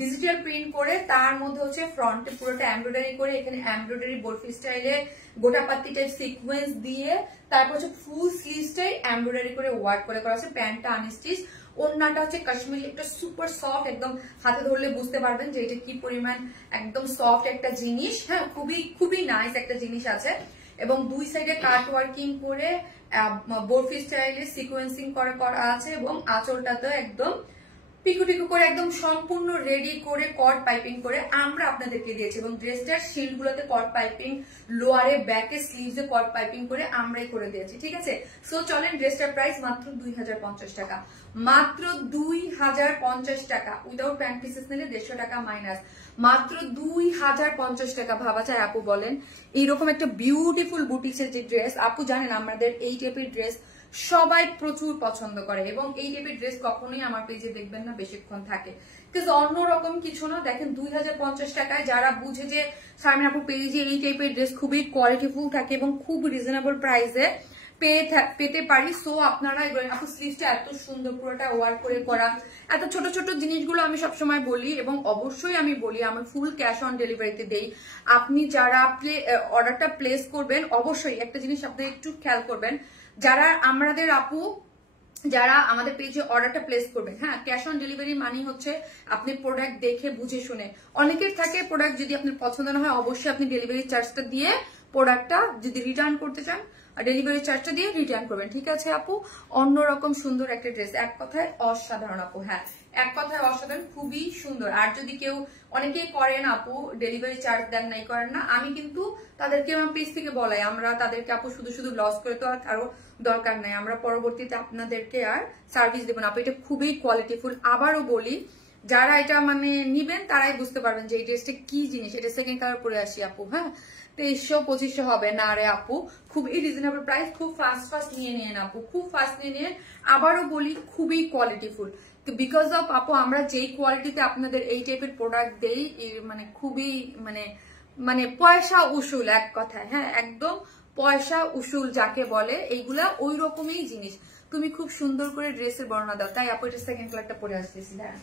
ডিজিটাল প্রিন্ট করে, তার মধ্যে হচ্ছে ফ্রন্টে পুরোটা এমব্রয়ডারি করে, এখানে এমব্রয়ডারি বরফি স্টাইলে গোটাপাত্তি টাইপ সিকোয়েন্স দিয়ে, তারপর হচ্ছে ফুল স্লিভসটাই এমব্রয়ডারি করে ওয়ার্ক করে করা আছে, প্যান্টটা আনস্টিচ, ওড়নাটা হচ্ছে কাশ্মীরি একটা সুপার সফট, একদম হাতে ধরলে বুঝতে পারবেন যে এটা কি পরিমাণ একদম সফট একটা জিনিস। হ্যাঁ, খুবই খুবই নাইস একটা জিনিস আছে এবং দুই সাইডে কাট ওয়ার্কিং করে বরফি স্টাইলে সিকোয়েন্সিং করা আছে এবং আঁচলটাতে একদম পিকুটিকু করে একদম সম্পূর্ণ রেডি করে কট পাইপিং করে আমরা আপনাদেরকে দিয়েছি এবং ড্রেসটার শিল্ডগুলোতে কট পাইপিং, লোয়ারে ব্যাকে স্লিভসে কট পাইপিং করে আমরাই করে দিয়েছি, ঠিক আছে। সো চলেন ড্রেসটার প্রাইস মাত্র 2050 টাকা, মাত্র 2050 টাকা, উইদাউট প্যান্ট পিসেস নিলে 150 টাকা মাইনাস, মাত্র 2050 টাকা। ভাবা যায় আপু বলেন, এইরকম একটা বিউটিফুল বুটিক্সের যে ড্রেস, আপু জানেন আমাদের এই টাইপের ড্রেস সবাই প্রচুর পছন্দ করে এবং এই টাইপের ড্রেস কখনোই আমার পেজে দেখবেন না বেশিক্ষণ থাকে, কিন্তু অন্যরকম কিছু না। দেখেন 2050 টাকায় যারা বুঝে যে শারমিন আপু পেজে এই টাইপের ড্রেস খুবই কোয়ালিটিফুল থাকে এবং খুব রিজনেবল প্রাইসে পেতে পারি। সো আপনারা আপু স্লিভসটা এত সুন্দর পুরোটা ওয়ার্ক করে করা, এত ছোট ছোট জিনিসগুলো আমি সবসময় বলি এবং অবশ্যই আমি বলি আমার ফুল ক্যাশ অন ডেলিভারিতে দেই। আপনি যারা অর্ডারটা প্লেস করবেন অবশ্যই একটা জিনিস আপনি একটু খেয়াল করবেন, যারা আমাদের আপু যারা আমাদের পেজে অর্ডারটা প্লেস করবেন, হ্যাঁ ক্যাশ অন ডেলিভারি মানি হচ্ছে আপনি প্রোডাক্ট দেখে বুঝে শুনে, অনেকের থাকে প্রোডাক্ট যদি আপনার পছন্দ না হয় অবশ্যই আপনি ডেলিভারি চার্জটা দিয়ে প্রোডাক্টটা যদি রিটার্ন করতে চান ডেলিভারি চার্জটা দিয়ে রিটার্ন করবেন, ঠিক আছে আপু। অন্যরকম সুন্দর একটা ড্রেস, এক কথায় অসাধারণ আপু, হ্যাঁ এক কথায় অসাধারণ, খুবই সুন্দর। আর যদি কেউ অনেকেই করেন আপু ডেলিভারি চার্জ দেন নাই করেন না, আমি কিন্তু তাদেরকে আমার পেজ থেকে বলাই, আমরা তাদেরকে আপু শুধু শুধু লস করে তো আর কারো দরকার নাই, আমরা পরবর্তীতে আপনাদেরকে আর সার্ভিস দেবো না আপু, এটা খুবই কোয়ালিটিফুল। আবারও বলি যারা এটা মানে নিবেন তারাই বুঝতে পারবেন যে এই ড্রেসটা কি জিনিস। এটা সেকেন্ড কালার পরে আসি আপু, হ্যাঁ 2300-2500 হবে না রে আপু, খুব রিজনেবল প্রাইস, খুব ফাস্ট নিয়ে নিন আপু, খুব ফাস্ট নিয়ে নিন। আবারও বলি খুবই কোয়ালিটিফুল, বিকজ অফ আপু আমরা যেই কোয়ালিটিতে আপনাদের এই টাইপের প্রোডাক্ট দেই মানে খুবই মানে পয়সা উসুল, এক কথায় হ্যাঁ একদম পয়সা উসুল যাকে বলে, এইগুলা ওই রকমই জিনিস। তুমি খুব সুন্দর করে ড্রেসের বর্ণনা দাও, তাই আপু এটা সেকেন্ড কালারটা পরে আসতেছি। হ্যাঁ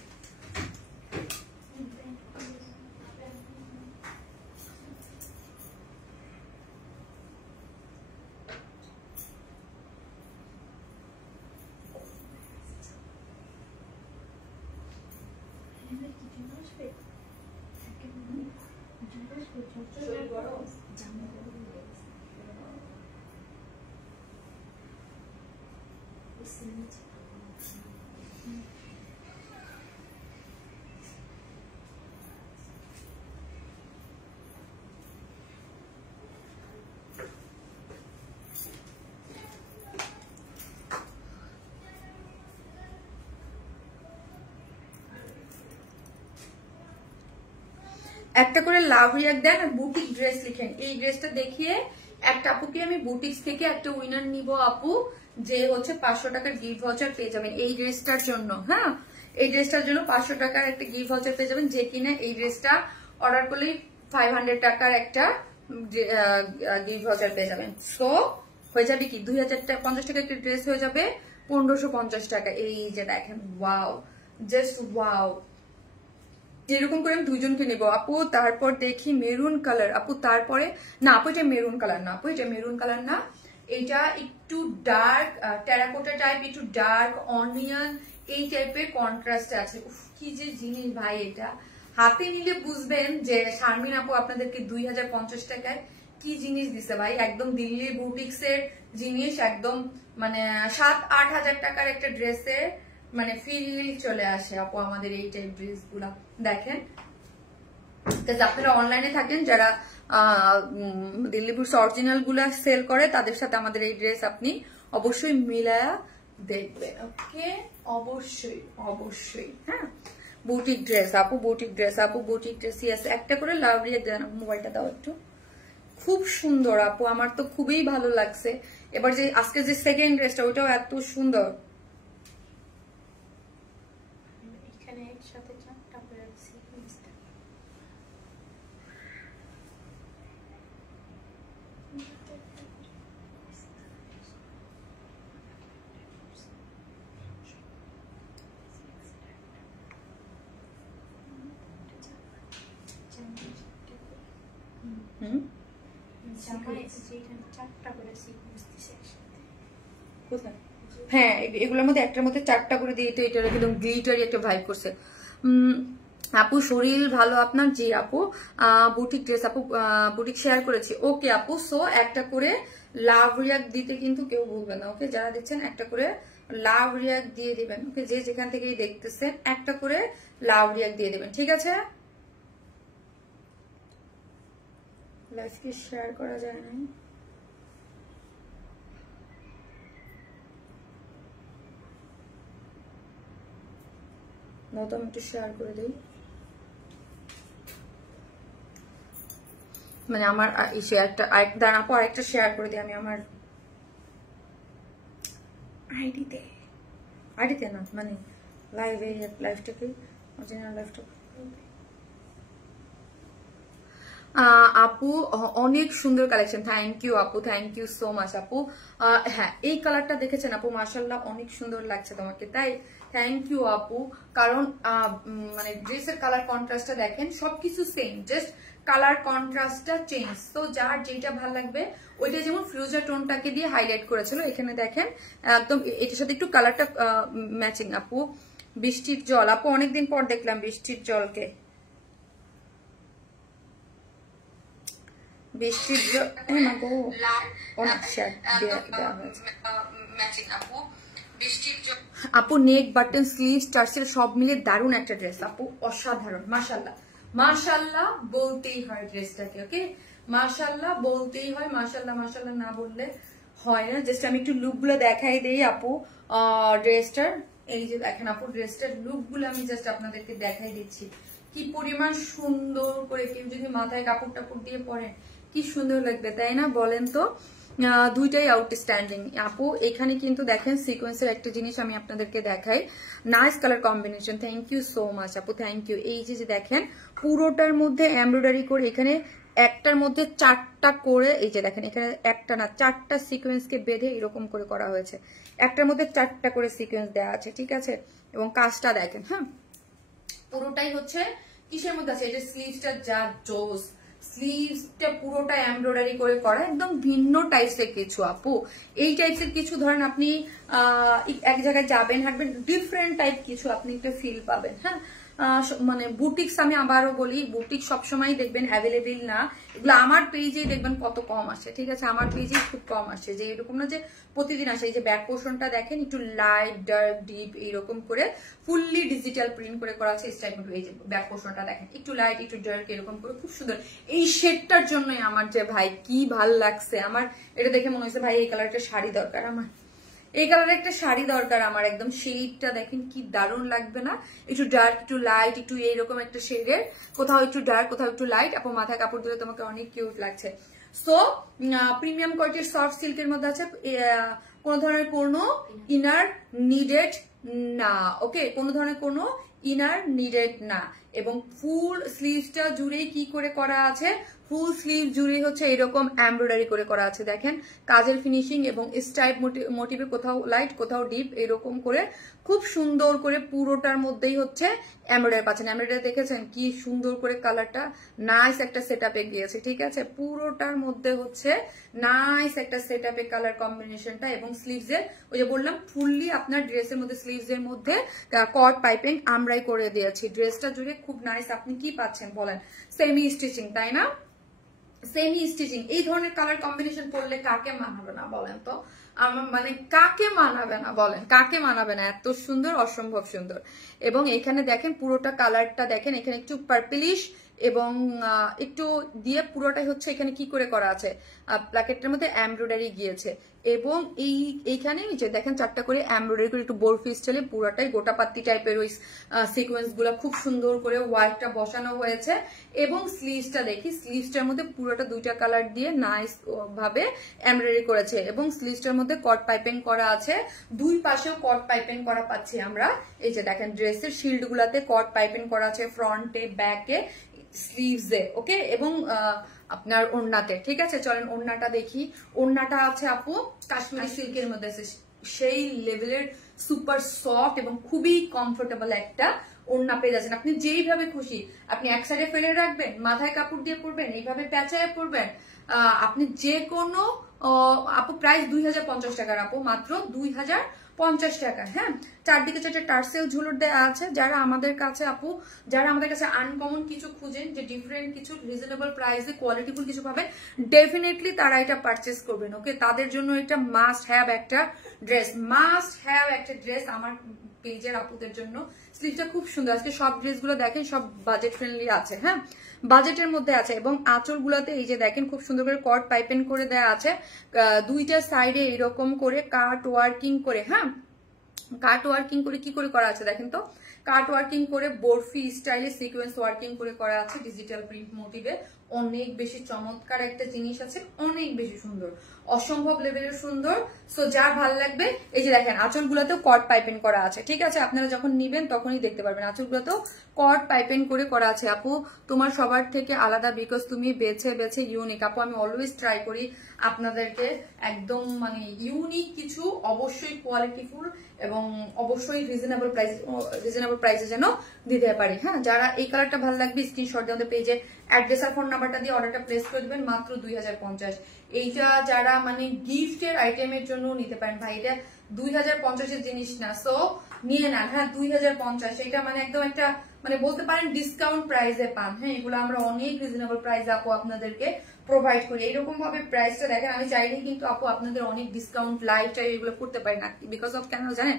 একটা করে লাভ রিয়াক্ট দেন আর বুটিক ড্রেস লিখেন। এই ড্রেসটা দেখিয়ে একটা আপুকে আমি বুটিক্স থেকে একটা উইনার নিব আপু, যে হচ্ছে 500 টাকার গিফট ভাউচার পেয়ে যাবেন এই ড্রেসটার জন্য। হ্যাঁ এই ড্রেসটার জন্য 500 টাকার একটা গিফট ভাউচার পেয়ে যাবেন, যে কিনা এই ড্রেসটা অর্ডার করলেই 500 টাকার একটা গিফট ভাউচার পেয়ে যাবেন। সো হয়ে যাবে কি 2050 টাকা একটা ড্রেস হয়ে যাবে 1550 টাকা। এই যে দেখেন ওয়াও, জাস্ট ওয়াও, এরকম করে আমি দুইজনকে নেবো আপু। তারপর দেখি মেরুন কালার আপু, তারপরে না আপু এটা মেরুন কালার না আপু, এটা মেরুন কালার না, এটা একটু ডার্ক টেরাকোটা টাইপ, একটু ডার্ক অনিয়ন এই টাইপের কন্ট্রাস্টে আছে। উফ কি যে জিনিস ভাই, এটা হাতে নিলে বুঝবেন যে শারমিন আপু আপনাদেরকে 2050 টাকায় কি জিনিস দিছে ভাই। একদম দিল্লি বুটিক্স এর জিনিস, একদম মানে 7-8 হাজার টাকার একটা ড্রেসের মানে ফিল চলে আসে আপু আমাদের এই টাইপ ড্রেস গুলা। দেখেন আপনারা অনলাইনে থাকেন যারা দিল্লি বুটিক্স অরিজিনাল গুলা সেল করে, তাদের সাথে আমাদের এই ড্রেস আপনি অবশ্যই মিলায়া দেখবেন। ওকে অবশ্যই অবশ্যই। হ্যাঁ বুটিক ড্রেস আপু, বুটিক ড্রেস আপু, বুটিক ড্রেস ইয়েস। একটা করে লাভ রিয়েক্ট দেন, মোবাইলটা দাও একটু। খুব সুন্দর আপু, আমার তো খুবই ভালো লাগছে। এবার যে আজকে যে সেকেন্ড ড্রেসটা ওইটাও এত সুন্দর। এখানে একসাথে চারটা করে সিকোয়েন্স হ্যাঁ এগুলোর মধ্যে একটার মধ্যে 4টা করে দিয়ে, তো এটা একদম গ্লিটারি একটা ভাইব করছে। আপু শরীর ভালো আপনার? জি আপু। বুটিক ড্রেস আপু, বুটিক শেয়ার করেছি। ওকে আপু, সো একটা করে লাভ রিয়াক্ট দিতে কিন্তু কেউ ভুলবেন না। ওকে যারা দিচ্ছেন একটা করে লাভ রিয়াক্ট দিয়ে দিবেন। ওকে যে যেখান থেকেই দেখতেছেন একটা করে লাভ রিয়াক্ট দিয়ে দিবেন, ঠিক আছে? লাইভ কি শেয়ার করা যায় না? নতুন একটু শেয়ার করে দিই, মানে আমার এই শেয়ারটা দাঁড়া আপু আরেকটা শেয়ার করে দিই আমি আমার আইডিতে না, মানে লাইভটাকে অরিজিনাল লাইভটা। আপু অনেক সুন্দর কালেকশন, থ্যাংক ইউ আপু, থ্যাংক ইউ সো মাচ আপু। হ্যাঁ এই কালারটা দেখেছেন আপু, মাশাআল্লাহ অনেক সুন্দর লাগছে তোমাকে, তাই থ্যাংক ইউ আপু। কারণ মানে ড্রেসের কালার কন্ট্রাস্টটা দেখেন, সবকিছু সেম, জাস্ট কালার কন্ট্রাস্টটা চেঞ্জ। তো যার যেটা ভালো লাগবে ওইটা, যেমন ফিরোজা টোনটাকে দিয়ে হাইলাইট করেছিল, এখানে দেখেন একদম এটার সাথে একটু কালারটা ম্যাচিং। আপু বৃষ্টির জল আপু, অনেকদিন পর দেখলাম বৃষ্টির জলকে। বৃষ্টির জল আপু নেক বাটন স্লিভস টার্সেল সব মিলে দারুণ একটা ড্রেস আপু, অসাধারণ। মাশাআল্লাহ মাশাআল্লাহ বলতেই হয় ড্রেসটাকে। ওকে মাশাআল্লাহ বলতেই হয়, মাশাআল্লাহ মাশাআল্লাহ না বললে হয় না। জাস্ট আমি একটু লুক গুলো দেখাই দেই আপু ড্রেসটার। এই যে দেখেন আপু ড্রেসটার লুক গুলো আমি জাস্ট আপনাদেরকে দেখাই দিচ্ছি, কি পরিমাণ সুন্দর করে। কেউ যদি মাথায় কাপড় টাপড় দিয়ে পরে কি সুন্দর লাগবে, তাই না বলেন তো? দুইটাই আউটস্ট্যান্ডিং আপু। এখানে কিন্তু দেখেন সিকোয়েন্সের একটা জিনিস আমি আপনাদেরকে দেখাই, nice colour combination. Thank you so much আপু, থ্যাংক ইউ। এই যে দেখেন পুরোটার মধ্যে এমব্রয়ডারি করে, এখানে একটার মধ্যে 4টা করে, এই যে দেখেন এখানে একটা না 4টা সিকোয়েন্সকে বেঁধে এরকম করে করা হয়েছে, একটার মধ্যে 4টা করে সিকোয়েন্স দেওয়া আছে, ঠিক আছে? এবং কাজটা দেখেন, হ্যাঁ পুরোটাই হচ্ছে কিসের মধ্যে আছে, এই যে স্লিভসটা যা জোস, স্লিভসটা পুরোটা এমব্রয়ডারি করে করা, একদম ভিন্ন টাইপসের কিছু আপু। এই টাইপসের কিছু ধরেন আপনি এক জায়গায় যাবেন হাঁটবেন, ডিফারেন্ট টাইপ কিছু আপনি একটা ফিল পাবেন। হ্যাঁ মানে বুটিক্স, আমি আবারও বলি বুটিক সবসময় দেখবেন অ্যাভেলেবেল না, এগুলো আমার পেজেই দেখবেন কত কম আসে, ঠিক আছে? আমার পেজে খুব কম আসে, যে এরকম না যে প্রতিদিন আসে। এই যে ব্যাক পোর্শনটা দেখেন একটু লাইট ডার্ক ডিপ এইরকম করে ফুললি ডিজিটাল প্রিন্ট করে করা আছে, স্টাইল। এই যে ব্যাক পোর্শনটা দেখেন একটু লাইট একটু ডার্ক এরকম করে, খুব সুন্দর। এই শেডটার জন্যই আমার যে ভাই কি ভাল লাগছে, আমার এটা দেখে মনে হয়েছে ভাই এই কালারটা শাড়ি দরকার, আমার এই কালারের একটা শাড়ি দরকার আমার। একদম শেডটা দেখেন কি দারুণ লাগবে না? একটু ডার্ক একটু লাইট একটু এইরকম একটা শেডের, কোথাও একটু ডার্ক কোথাও একটু লাইট। আপু মাথায় কাপড় দিলে তোমাকে অনেক কিউট লাগছে। সো প্রিমিয়াম কোয়ালিটির সফট সিল্কের মধ্যে আছে, কোন ধরনের কোনো ইনার নিডেড না। ওকে কোন ধরনের কোনো ইনার নিডেড না, এবং ফুল স্লিভসটা জুড়ে কি করে করা আছে, ফুল স্লিভ জুড়ে হচ্ছে এরকম এমব্রয়ডারি করে করা আছে, দেখেন কাজের ফিনিশিং এবং স্ট্রাইপ মোটিভে কোথাও লাইট কোথাও ডিপ এরকম করে খুব সুন্দর করে পুরোটার মধ্যেই হচ্ছে এমব্রয়ডারি পাচ্ছেন। এমব্রয়ডারি দেখেছেন কি সুন্দর করে কালারটা নাইস একটা সেটআপে গিয়েছে, ঠিক আছে। পুরোটার মধ্যে হচ্ছে নাইস একটা সেটআপে কালার কম্বিনেশনটা এবং স্লিভসের ওই যে বললাম ফুললি আপনার ড্রেসের মধ্যে স্লিভসের মধ্যে কট পাইপিং আমরাই করে দিয়েছি। ড্রেসটা জুড়ে খুব নাইস। আপনি কি পাচ্ছেন বলেন? সেমি স্টিচিং, তাই না? Semi stitching. এই ধরনের কালার কম্বিনেশন করলে কাকে মানাবে না বলেন তো? আমার মানে কাকে মানাবে না বলেন? কাকে মানাবে না? এত সুন্দর, অসম্ভব সুন্দর। এবং এখানে দেখেন পুরোটা কালারটা দেখেন, এখানে একটু পার্পলিশ এবং একটু দিয়ে পুরোটাই হচ্ছে এখানে কি করে করা আছে, প্লাকেটের মধ্যে এমব্রয়ডারি গিয়েছে এবং এইখানে যে দেখেন 4টা করে এমব্রয়ডারি করে একটু বোরফি স্টাইলে পুরোটাই গোটাপাত্তি টাইপের ওই সিকোয়েন্স গুলা খুব সুন্দর করে ওয়ার্কটা বসানো হয়েছে। এবং স্লিভসটা দেখি, স্লিভসটার মধ্যে পুরোটা 2টা কালার দিয়ে নাইস ভাবে এমব্রয়ডারি করেছে এবং স্লিভসটার মধ্যে কট পাইপিং করা আছে। দুই পাশেও কট পাইপিং করা পাচ্ছি আমরা। এই যে দেখেন ড্রেসের শিল্ড গুলাতে কট পাইপিং করা আছে, ফ্রন্টে, ব্যাকে, স্লিভসে, ওকে, এবং আপনার ওড়নাতে, ঠিক আছে। চলেন ওড়নাটা দেখি। ওড়নাটা আছে আপু কাশ্মীরি সিল্কের মধ্যে আছে, সেই লেভেলের সুপার সফট এবং খুবই কমফোর্টেবল একটা ওড়না পেয়ে যাচ্ছেন। আপনি যেইভাবে খুশি আপনি এক সাইডে ফেলে রাখবেন, মাথায় কাপড় দিয়ে পরবেন, এইভাবে পেঁচায় পরবেন, আপনি যে কোনো আপু প্রাইস 2050 টাকার আপু, মাত্র 2050 টাকা। হ্যাঁ, চারদিকে 4টে টার্সেল ঝুলুর দেওয়া আছে। যারা আমাদের কাছে আপু, যারা আমাদের কাছে আনকমন কিছু খুঁজেন, যে ডিফারেন্ট কিছু রিজনেবল প্রাইসে কোয়ালিটিফুল কিছু পাবেন, ডেফিনেটলি তারা এটা পারচেস করবেন, ওকে। তাদের জন্য এটা মাস্ট হ্যাভ একটা ড্রেস, মাস্ট হ্যাভ একটা ড্রেস আমার পেজের আপুদের জন্য। স্লিভটা খুব সুন্দর। আজকে সব ড্রেসগুলো দেখেন সব বাজেট ফ্রেন্ডলি আছে, হ্যাঁ, বাজেটের মধ্যে আছে। এবং আঁচলগুলোতে এই যে দেখেন খুব সুন্দর করে কট পাইপিং করে দেওয়া আছে, 2টা সাইডে এরকম করে কাট ওয়ার্কিং করে, হ্যাঁ, কাট ওয়ার্কিং করে কি করে করা আছে দেখেন তো, কাট ওয়ার্কিং করে বরফি স্টাইলে সিকোয়েন্স ওয়ার্কিং করে করা আছে ডিজিটাল প্রিন্ট মোটিভে। অনেক বেশি চমৎকার একটা জিনিস আছে, অনেক বেশি সুন্দর, অসম্ভব লেভেলের সুন্দর। সো যার ভালো লাগবে, এই যে দেখেন আঁচলগুলোতেও কট পাইপিং করা আছে, ঠিক আছে। আপনারা যখন নিবেন তখনই দেখতে পারবেন আঁচলগুলোতেও কট পাইপিং করে করা আছে। আপু তোমার সবার থেকে আলাদা, বিকজ তুমি বেছে বেছে ইউনিক। আপু আমি অলওয়েজ ট্রাই করি আপনাদেরকে একদম মানে ইউনিক কিছু, অবশ্যই কোয়ালিটিফুল এবং অবশ্যই রিজনেবল প্রাইসে যেন দিতে পারি। হ্যাঁ, যারা এই কালারটা ভালো লাগবে স্ক্রিনশট দিয়ে আমাদের পেজে অ্যাড্রেস আর ফোন নাম্বারটা দিয়ে অর্ডারটা প্লেস করে দিবেন, মাত্র 2050। এইটা যারা মানে গিফটের আইটেমের জন্য নিতে পারেন, ভাই এটা 2050-এর জিনিস না, সো নিয়ে নেন। হ্যাঁ 2050, এটা মানে একদম একটা মানে বলতে পারেন ডিসকাউন্ট প্রাইসে পান। হ্যাঁ, এগুলো আমরা অনেক রিজনেবল প্রাইসে আপু আপনাদেরকে প্রোভাইড করি। এইরকম ভাবে প্রাইসটা দেখেন, আমি চাইলেই কিন্তু আপু আপনাদের অনেক ডিসকাউন্ট লাইফ টাইম এগুলো করতে পারি না, বিকজ অফ কেন জানেন,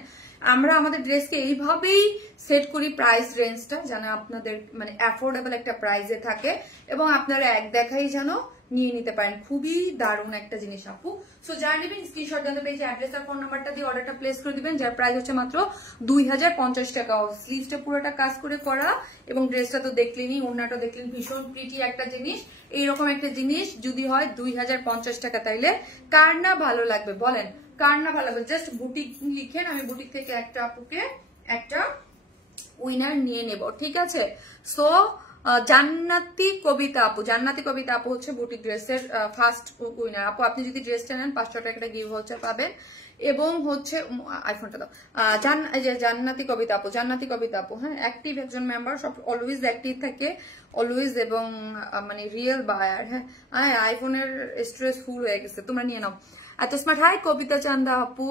আমরা আমাদের ড্রেসকে এইভাবেই সেট করি প্রাইস রেঞ্জটা যেন আপনাদের মানে অ্যাফোর্ডেবল একটা প্রাইসে থাকে এবং আপনারা এক দেখাই যেন নিয়ে নিতে পারেন। খুবই দারুণ একটা জিনিস আপু। সো যারা নেবেন স্ক্রিনশট জানতে পেয়েছি অ্যাড্রেস আর ফোন নাম্বারটা দিয়ে অর্ডারটা প্লেস করে দিবেন, যার প্রাইস হচ্ছে মাত্র 2050 টাকা। স্লিভসটা পুরোটা কাজ করে করা এবং ড্রেসটা তো দেখলেনই, ওড়নাটা দেখলেন, ভীষণ প্রিটি একটা জিনিস। এইরকম একটা জিনিস যদি হয় 2050 টাকা, তাইলে কার না ভালো লাগবে বলেন? কার না ভালো লাগবে? জাস্ট বুটিক লিখেন, আমি বুটিক থেকে একটা আপুকে একটা উইনার নিয়ে নেব, ঠিক আছে। সো জান্নাতি কবিতা আপু, জান্নাতি কবিতা আপু হচ্ছে বুটিক ড্রেসের ফার্স্ট উইনার। আপু আপনি যদি ড্রেসটা নেন 500 টাকা একটা গিভ ভাউচার পাবেন এবং হচ্ছে আইফোনটা দাও। জান্নাতি কবিতা আপু, জান্নাতি কবিতা আপু, হ্যাঁ, অ্যাক্টিভ একজন মেম্বার, সব অলওয়েজ অ্যাক্টিভ থাকে অলওয়েজ এবং মানে রিয়েল বায়ার। হ্যাঁ, আইফোনের স্ট্রেস ফুল হয়ে গেছে, তোমরা নিয়ে নাও। এত স্মার্ট। হাই কবিতা চান্দা আপু,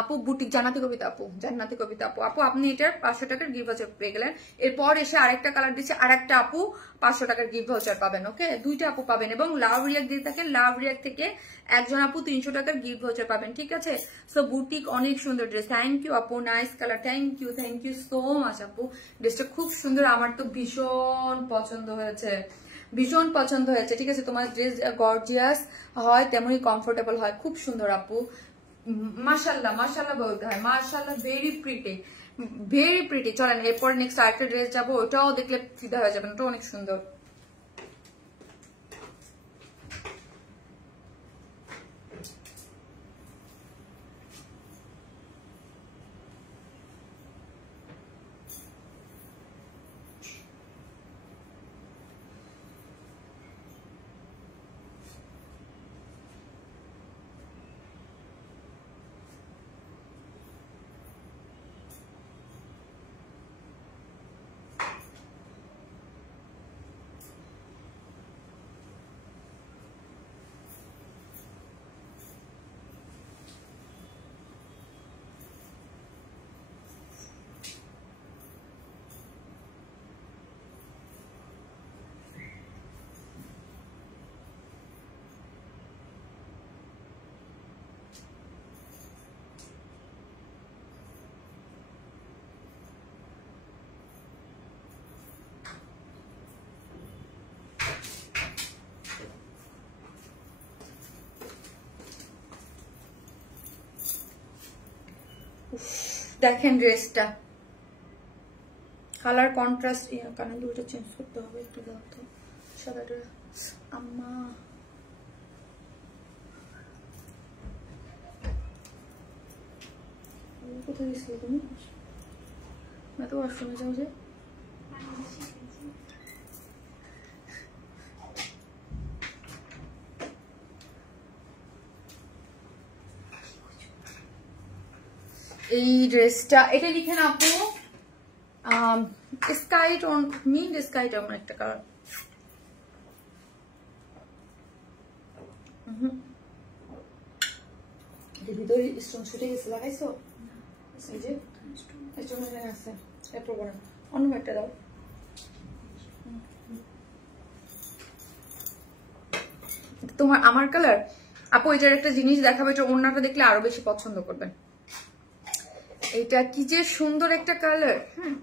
আপু বুটিক জান্নাতি কবিতা আপু, জান্নাতি কবিতা আপু। আপু আপনি এটার 500 টাকার গিফট ভাউচার পেয়ে গেলেন। এরপর এসে আরেকটা কালার দিচ্ছে, আরেকটা আপু 500 টাকার গিফট ভাউচার পাবেন, ওকে। 2টা আপু পাবেন এবং লাভ রিয়াক্ট দিয়ে থাকেন, লাভ রিয়াক্ট থেকে একজন আপু 300 টাকার গিফট ভাউচার পাবেন, ঠিক আছে। সো বুটিক অনেক সুন্দর ড্রেস। থ্যাংক ইউ আপু, nice colour, thank you so much আপু। ড্রেসটা খুব সুন্দর, আমার তো ভীষণ পছন্দ হয়েছে, ভীষণ পছন্দ হয়েছে, ঠিক আছে। তোমার ড্রেস গর্জিয়াস হয় তেমনি কমফোর্টেবল হয়, খুব সুন্দর আপু। মাশাআল্লাহ মাশাআল্লাহ বলতে হয়, মাশাআল্লাহ, ভেরি প্রিটি, ভেরি প্রিটি। চলেন এরপর নেক্সট আরেকটা ড্রেস যাবো, ওটাও দেখলে ফিদা হয়ে যাবেন, ওটা অনেক সুন্দর। দেখেন ড্রেসটা কালার কন্ট্রাস্ট, কারণ দুটো চেঞ্জ করতে হবে একটু, দাও তো সাদাটা। আম্মা কোথায় গেছিলে তুমি? না তো ওয়াশরুমে যাও যে। এই ড্রেসটা এটা লিখেন আপু sky tone, mint sky tone একটা কালার। ভিতরে স্টোন ছুটে গেছে, লাগাইছো? এই যে স্টোন এখানে আছে, এরপর বলেন অন্য একটা দাও। তোমার আমার কালার আপু, এটার একটা জিনিস দেখাবো, এটা ওড়নাটা দেখলে আরো বেশি পছন্দ করবেন। এটা কি যে সুন্দর একটা কালার, হ্যাঁ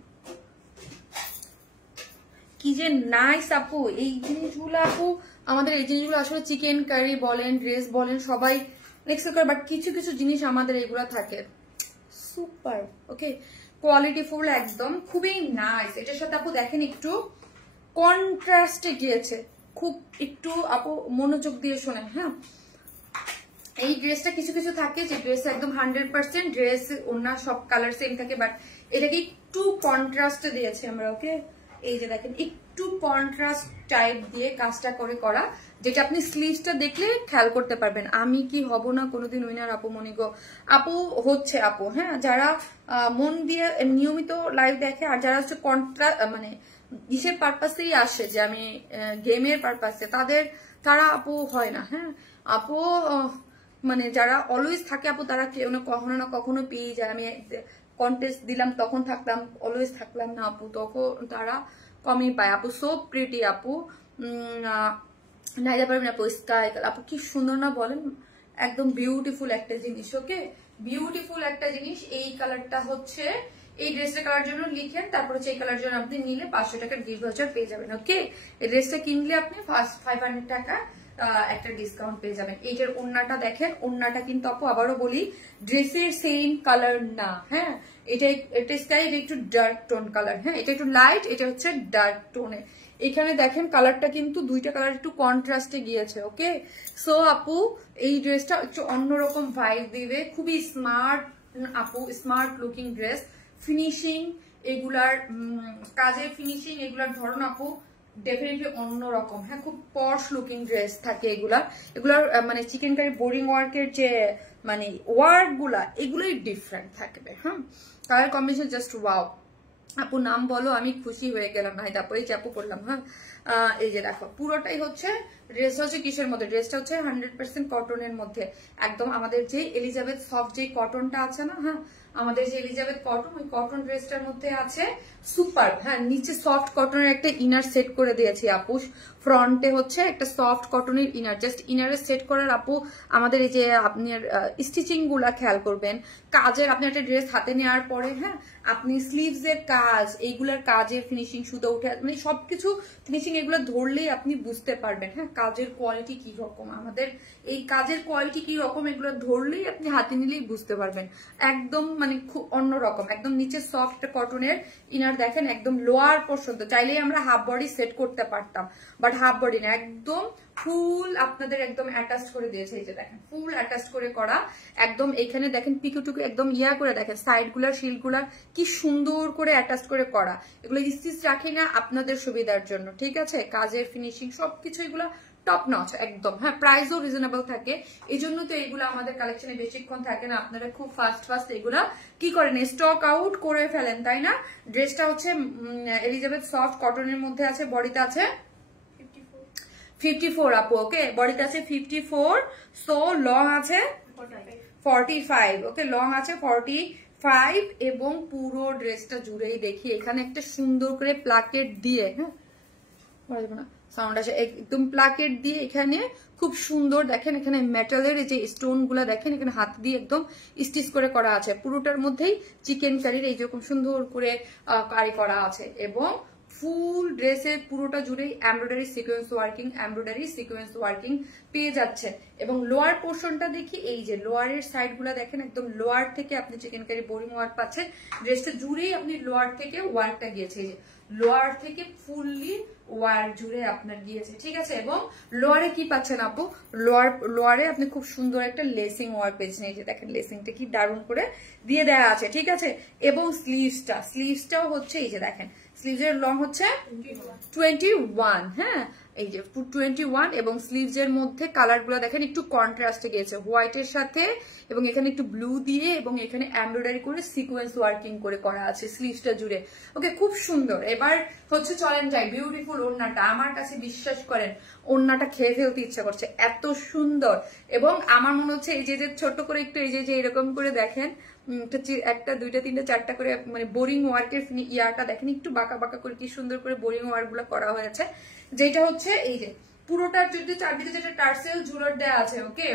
কি যে নাইস আপু। এই জিনিসগুলো আপু আমাদের, এই জিনিসগুলো আসলে চিকেন কারি বলেন, ড্রেস বলেন, সবাই এক্সেল করে, বাট কিছু কিছু জিনিস আমাদের এগুলা থাকে সুপার। ওকে, কোয়ালিটি ফুল একদম, খুবই নাইস। এটার সাথে আপু দেখেন একটু কন্ট্রাস্টে গিয়েছে, খুব একটু আপু মনোযোগ দিয়ে শোনেন। হ্যাঁ, এই ড্রেসটা কিছু কিছু থাকে যে ড্রেস একদম 100% ড্রেস ওনা সব কালার সেম থাকে, বাট এটাকে একটু কন্ট্রাস্ট দিয়েছে আমরা। ওকে, এই যে দেখেন একটু কন্ট্রাস্ট টাইপ দিয়ে কাজটা করে করা, যেটা আপনি স্লিভসটা দেখলে খেয়াল করতে পারবেন। আমি কি হব না কোনোদিন উইনার আপু মনিগো? আপু হচ্ছে আপু, হ্যাঁ যারা মন দিয়ে নিয়মিত লাইভ দেখে, আর যারা হচ্ছে মানে ইসের পারপাসেই আসে, যে আমি গেমের পারপাসে, তারা আপু হয় না। হ্যাঁ আপু মানে যারা অলওয়েজ থাকে আপু, তারা কেউ না কখনো না কখনো পেয়ে যায়। আমি কন্টেস্ট দিলাম তখন থাকলাম, অলওয়েজ থাকলাম না আপু, তখন তারা কমই পায় আপু। সো প্রিটি আপু, নাইজা পারবেন আপু, স্কাই আপু কি সুন্দর না বলেন, একদম বিউটিফুল একটা জিনিস। ওকে, বিউটিফুল একটা জিনিস। এই কালারটা হচ্ছে এই ড্রেসটা কালার জন্য লিখেন, তারপর হচ্ছে এই কালার জন্য আপনি নিলে 500 টাকার গিফট ভাউচার পেয়ে যাবেন। ওকে, এই ড্রেসটা কিনলে আপনি ফার্স্ট 500 টাকা একটা ডিসকাউন্ট পেয়ে যাবেন। এইটার ওড়নাটা দেখেন, ওড়নাটা কিন্তু আপু আবারও বলি ড্রেসের সেম কালার না। হ্যাঁ, এটা স্কাই, এটা একটু ডার্ক টোন কালার। হ্যাঁ, এটা একটু লাইট, এটা হচ্ছে ডার্ক টোনে। এখানে দেখেন কালারটা কিন্তু দুইটা কালার একটু কন্ট্রাস্টে গিয়েছে। ওকে, সো আপু এই ড্রেসটা একটু অন্যরকম ভাইব দিবে, খুবই স্মার্ট আপু, স্মার্ট লুকিং ড্রেস। ফিনিশিং এগুলার, কাজের ফিনিশিং এগুলার ধরন আপু ডেফিনেটলি অন্যরকম। হ্যাঁ, খুব পশ লুকিং ড্রেস থাকে এগুলার মানে চিকেন কারি বোরিং ওয়ার্কের যে মানে ওয়ার্ক গুলা, এগুলোই ডিফারেন্ট থাকবে। হ্যাঁ, কালার কম্বিনেশন জাস্ট ওয়াও। আপু নাম বলো, আমি খুশি হয়ে গেলাম। ভাই তারপর এই যে আপু করলাম। হ্যাঁ, এই যে দেখো পুরোটাই হচ্ছে ড্রেস হচ্ছে কিসের মধ্যে, ড্রেসটা হচ্ছে 100% কটনের মধ্যে, একদম আমাদের যে এলিজাবেথ সফট যে কটনটা আছে না, হ্যাঁ আমাদের যে এলিজাবেথ কটন, ওই কটন ড্রেসটার মধ্যে আছে সুপার। হ্যাঁ, নিচে সফট কটনের একটা ইনার সেট করে দিয়েছি আপু, ফ্রন্টে হচ্ছে একটা সফট কটনের ইনার, জাস্ট ইনারে সেট করার আপু আমাদের এই যে আপনার স্টিচিং গুলা খেয়াল করবেন, কাজের আপনি একটা ড্রেস হাতে নেওয়ার পরে, হ্যাঁ আপনি স্লিভস এর কাজ, এইগুলার কাজের ফিনিশিং, সুতো উঠে মানে সবকিছু ফিনিশিং এগুলো ধরলেই আপনি বুঝতে পারবেন। হ্যাঁ, কাজের কোয়ালিটি কি রকম, আমাদের এই কাজের কোয়ালিটি কি রকম, এগুলো ধরলেই আপনি হাতে নিলেই বুঝতে পারবেন। একদম মানে খুব অন্যরকম, একদম নিচে সফট কটনের ইনার দেখেন, একদম লোয়ার পর্যন্ত চাইলেই আমরা হাফ বডি সেট করতে পারতাম, বাট হাফ বডি না, একদম ফুল আপনাদের একদম অ্যাটাচ করে দিয়েছে। এই যে দেখেন ফুল অ্যাটাচ করে করা, একদম এখানে দেখেন পিকুটুকু একদম ইয়া করে দেখেন, সাইড গুলার শিল গুলার কি সুন্দর করে অ্যাটাচ করে করা, এগুলো স্টিচ রাখি না আপনাদের সুবিধার জন্য। ঠিক আছে, কাজের ফিনিশিং সবকিছু এগুলো টপ নচ একদম। হ্যাঁ, প্রাইসও রিজনেবল থাকে, এই জন্য তো এগুলো আমাদের কালেকশনে বেশিক্ষণ থাকে না, আপনারা খুব ফাস্ট এগুলা কি করেন, স্টক আউট করে ফেলেন, তাই না? ড্রেসটা হচ্ছে এলিজাবেথ সফট কটনের মধ্যে আছে, বডিতে আছে 54 আপু। ওকে, বডিতে আছে 54, সো লং আছে 45। ওকে, লং আছে 45 এবং পুরো ড্রেসটা জুড়েই দেখি এখানে একটা সুন্দর করে প্লাকেট দিয়ে, হ্যাঁ না সাউন্ড আসে, একদম প্লাকেট দিয়ে এখানে খুব সুন্দর দেখেন, এখানে মেটালের এই যে স্টোন গুলা দেখেন, এখানে হাত দিয়ে একদম স্টিচ করে করা আছে, পুরোটার মধ্যেই চিকেন কারির এইরকম সুন্দর করে কারি করা আছে, এবং ফুল ড্রেসের পুরোটা জুড়েই এমব্রয়ডারি সিকোয়েন্স ওয়ার্কিং পেয়ে যাচ্ছে। এবং লোয়ার পোর্শনটা দেখি, এই যে লোয়ারের সাইড গুলা দেখেন, একদম লোয়ার থেকে আপনি চিকেনকারি বোরিং ওয়ার্ক পাচ্ছেন। ড্রেসটা জুড়েই আপনি লোয়ার থেকে ওয়ার্কটা গিয়েছে, এই যে লোয়ার থেকে ফুললি ওয়ার্ক জুড়ে আপনার গিয়েছে, ঠিক আছে। এবং লোয়ারে কি পাচ্ছেন আপু, লোয়ারে আপনি খুব সুন্দর একটা লেসিং ওয়ার্ক পেয়েছেন, এই যে দেখেন লেসিংটা কি দারুণ করে দিয়ে দেওয়া আছে, ঠিক আছে। এবং স্লিভসটাও হচ্ছে, এই যে দেখেন স্লিভসের লং হচ্ছে 21, হ্যাঁ এই যে 21। এবং স্লিভস এর মধ্যে কালার গুলো দেখেন একটু কন্ট্রাস্টে গিয়েছে হোয়াইটের সাথে, এবং এখানে একটু ব্লু দিয়ে এবং এখানে এমব্রয়ডারি করে সিকোয়েন্স ওয়ার্কিং করে করা আছে স্লিভসটা জুড়ে। ওকে, খুব সুন্দর। এবার হচ্ছে চলেন যাই বিউটিফুল ওড়নাটা। আমার কাছে বিশ্বাস করেন ওড়নাটা খেয়ে ফেলতে ইচ্ছা করছে, এত সুন্দর। এবং আমার মনে হচ্ছে এই যে ছোট করে একটু এই যে এরকম করে দেখেন, একটা দুইটা তিনটা চারটা করে মানে বোরিং ওয়ার্কের ইয়াটা দেখেন, একটু বাঁকা বাঁকা করে কি সুন্দর করে বোরিং ওয়ার্ক গুলো করা হয়েছে, যেটা হচ্ছে এই যে পুরোটার যদি চারদিকে যেটা টার্সেল ঝুলর দেওয়া আছে, ওকে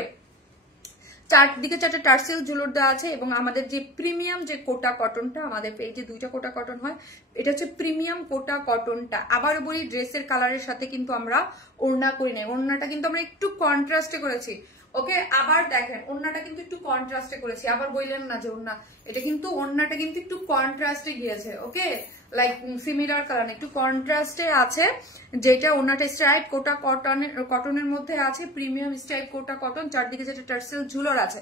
চারদিকে চারটা টার্সেল ঝুলর দেওয়া আছে। এবং আমাদের যে প্রিমিয়াম যে কোটা কটনটা, আমাদের এই যে দুইটা কোটা কটন হয়, এটা হচ্ছে প্রিমিয়াম কোটা কটনটা। আবার বলি ড্রেসের কালারের সাথে কিন্তু আমরা ওড়না করি নাই, ওড়নাটা কিন্তু আমরা একটু কন্ট্রাস্টে করেছি, ওকে। আবার দেখেন ওড়নাটা কিন্তু একটু কন্ট্রাস্টে করেছি, আবার বললেন না যে ওড়না, এটা কিন্তু ওড়নাটা কিন্তু একটু কন্ট্রাস্টে গিয়েছে, ওকে লাইক সিমিলার কালার একটু কন্ট্রাস্টে আছে, যেটা ওড়নাটা স্ট্রাইপ কোটা কটনের মধ্যে আছে, প্রিমিয়াম স্ট্রাইপ কোটা কটন, চারদিকে যেটা টার্সেল ঝুলর আছে।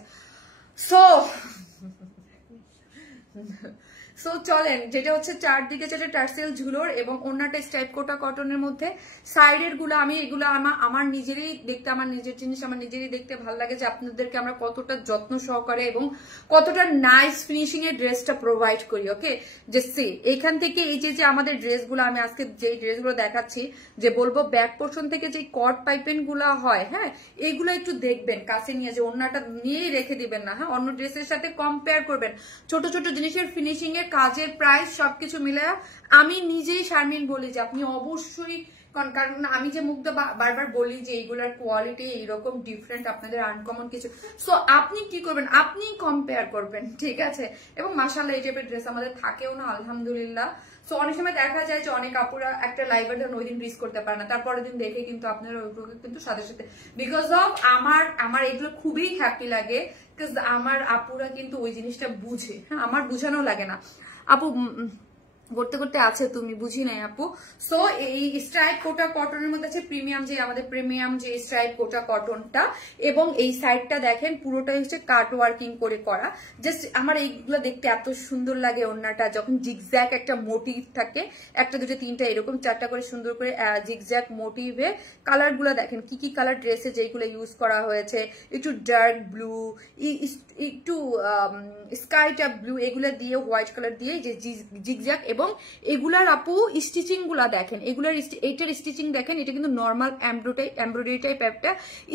সো চলেন, যেটা হচ্ছে চারদিকে যেটা টার্সেল ঝুলোর এবং ওড়নাটা স্ট্রাইপ কোটা কটনের মধ্যে, সাইডের গুলো আমি এগুলো আমার নিজেরই দেখতে, আমার নিজের জিনিস আমার নিজেরই দেখতে ভালো লাগে যে আপনাদেরকে আমরা কতটা যত্ন সহকারে এবং কতটা নাইস ফিনিশিং এর ড্রেসটা প্রোভাইড করি, ওকে। যে সি এইখান থেকে এই যে আমাদের ড্রেসগুলো, আমি আজকে যে ড্রেসগুলো দেখাচ্ছি, যে বলবো ব্যাক পোর্শন থেকে যে কট পাইপেন গুলা হয়, হ্যাঁ এইগুলো একটু দেখবেন কাছে নিয়ে, যে ওড়নাটা নিয়েই রেখে দিবেন না, হ্যাঁ অন্য ড্রেসের সাথে কম্পেয়ার করবেন। ছোট ছোট জিনিসের ফিনিশিং এর কাজের প্রাইস সবকিছু মিলে আমি নিজেই শারমিন বলি যে আপনি অবশ্যই, কারণ আমি যে মুখটা বারবার বলি যে এইগুলার কোয়ালিটি এইরকম ডিফারেন্ট, আপনাদের আনকমন কিছু, সো আপনি কি করবেন, আপনি কম্পেয়ার করবেন, ঠিক আছে। এবং মাশাআল্লাহ এই টাইপের ড্রেস আমাদের থাকেও না, আলহামদুলিল্লাহ। সো অনেক সময় দেখা যায় যে অনেক আপুরা একটা লাইভের ধরুন ওই দিন রিস্ক করতে পারে না, তারপরের দিন দেখে কিন্তু আপনারা ওইগুলো কিন্তু সাথে সাথে, বিকজ অফ আমার এগুলো খুবই হ্যাপি লাগে, বিকজ আমার আপুরা কিন্তু ওই জিনিসটা বুঝে, হ্যাঁ আমার বুঝানো লাগে না। আপু করতে করতে আছে, তুমি বুঝি নাই আপু। সো এই স্ট্রাইপ কোটা কটনের মধ্যে আছে আমাদের প্রিমিয়াম যে স্ট্রাইপ কোটা কটনটা, এবং এই সাইডটা দেখেন পুরোটাই হচ্ছে কাট ওয়ার্কিং করে করা। জাস্ট আমার এইগুলো দেখতে এত সুন্দর লাগে, ওড়নাটা যখন জিগজ্যাগ একটা মোটিভ থাকে, একটা দুটো তিনটা এরকম চারটা করে সুন্দর করে জিগজ্যাগ মোটিভে কালার গুলো দেখেন, কি কি কালার ড্রেসে যেগুলো ইউজ করা হয়েছে, একটু ডার্ক ব্লু, একটু স্কাই টাইপ ব্লু, এগুলো দিয়ে হোয়াইট কালার দিয়ে যে জিগজ্যাগ। এবং এগুলার আপু স্টিচিং গুলা দেখেন, এইটার স্টিচিং দেখেন, এটা কিন্তু নর্মাল এমব্রয়ডারি টাইপ একটা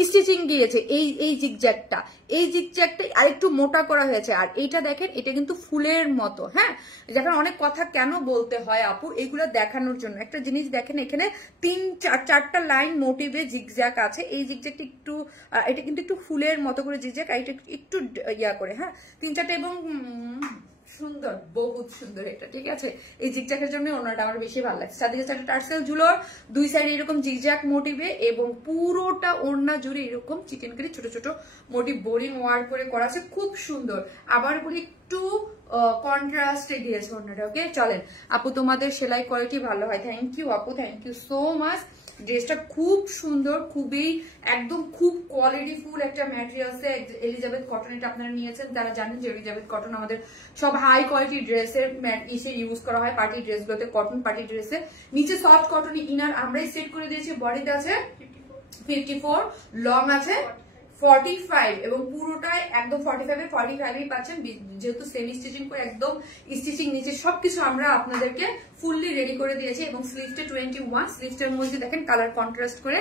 স্টিচিং দিয়েছে। এই জিগজ্যাগটা আরেকটু মোটা করা হয়েছে, আর এইটা দেখেন এটা কিন্তু ফুলের মতো, হ্যাঁ যখন অনেক কথা কেন বলতে হয় আপু, এগুলো দেখানোর জন্য। একটা জিনিস দেখেন, এখানে চারটা লাইন মোটিভে জিগজ্যাগ আছে, এই জিগজ্যাগটা একটু এটা কিন্তু একটু ফুলের মতো করে জিগজ্যাগ, আর এটা একটু ইয়া করে, হ্যাঁ তিন চারটা, এবং সুন্দর, বহুত সুন্দর এটা, ঠিক আছে। এই জিগজ্যাগের জন্য ওনাটা আমার বেশি ভালো লাগছে। চারদিকে চারটা টার্সেল ঝুলোর, দুই সাইডে এরকম জিগজ্যাগ মোটিভে, এবং পুরোটা ওড়না জুড়ে এরকম চিকেনকারি ছোট ছোট মোটিভ বোরিং ওয়ার্ক করে করা আছে, খুব সুন্দর। আবার বলি একটু কন্ট্রাস্টে দিয়েছে ওড়নাটা, ওকে। চলেন আপু, তোমাদের সেলাই কোয়ালিটি ভালো হয়, থ্যাংক ইউ আপু, থ্যাংক ইউ সো মাচ। ড্রেসটা খুব সুন্দর, খুবই একদম খুব কোয়ালিটিফুল একটা ম্যাটেরিয়ালসে এলিজাবেথ কটন, এটা আপনারা নিয়েছেন তারা জানেন যে এলিজাবেথ কটন আমাদের সব হাই কোয়ালিটি ড্রেসের ইউজ করা হয়, পার্টি ড্রেসগুলোতে কটন পার্টি ড্রেসে। নিচে সফট কটন ইনার আমরাই সেট করে দিয়েছি, বডিতে আছে 54, লং আছে 45, এবং পুরোটাই একদম 45 পাচ্ছেন, যেহেতু সেমি স্টিচিং করে একদম স্টিচিং নিচে সবকিছু আমরা আপনাদেরকে ফুললি রেডি করে দিয়েছি। এবং স্লিভসটা 21, স্লিভসটার মধ্যে দেখেন কালার কন্ট্রাস্ট করে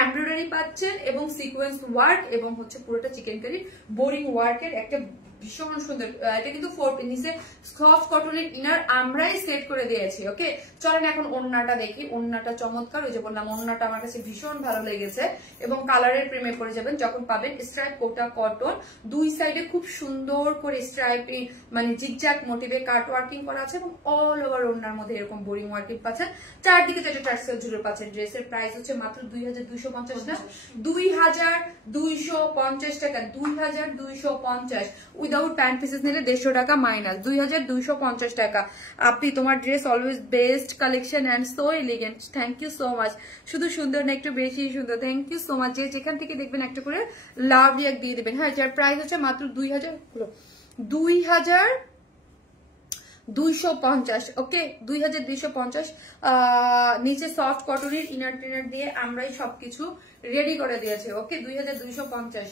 এমব্রয়ডারি পাচ্ছেন, এবং সিকোয়েন্স ওয়ার্ক, এবং হচ্ছে পুরোটা চিকেনকারি বোরিং ওয়ার্কের একটা ভীষণ সুন্দর। এটা কিন্তু 4 পিস, নিচে সফট কটনের ইনার আমরাই সেট করে দিয়েছি। ওকে, চলেন এখন ওড়নাটা দেখি। ওড়নাটা চমৎকার, ওই যে বললাম ওড়নাটা আমার কাছে ভীষণ ভালো লেগেছে এবং কালারের প্রেমে পড়ে যাবেন যখন পাবেন। স্ট্রাইপ কোটা কটন, দুই সাইডে খুব সুন্দর করে স্ট্রাইপিং মানে জিগজ্যাগ মোটিভে কাট ওয়ার্কিং করা আছে এবং অল ওভার ওড়নার মধ্যে এরকম বোরিং ওয়ার্কিং পাচ্ছেন। চারদিকে যেটা টার্সেল জুড়ে পাচ্ছেন। ড্রেসের প্রাইস হচ্ছে মাত্র 2250 না, 2250 টাকা, 2250 উইদাউট প্যান্ট পিসেস নিলে 150 টাকা মাইনাস, 2250 টাকা। আপনি তোমার dress always best collection and so elegant, thank you so much. শুধু সুন্দর না, একটু বেশি সুন্দর, থ্যাংক ইউ সো মাচ। যে যেখান থেকে দেখবেন একটা করে লাভ রিয়াক্ট দিয়ে দেবেন। হ্যাঁ, যার প্রাইস হচ্ছে মাত্র 2250। ওকে, 2250। নিচে সফট কটনের ইনার টিনার দিয়ে আমরাই সবকিছু রেডি করে দিয়েছি। ওকে, 2250।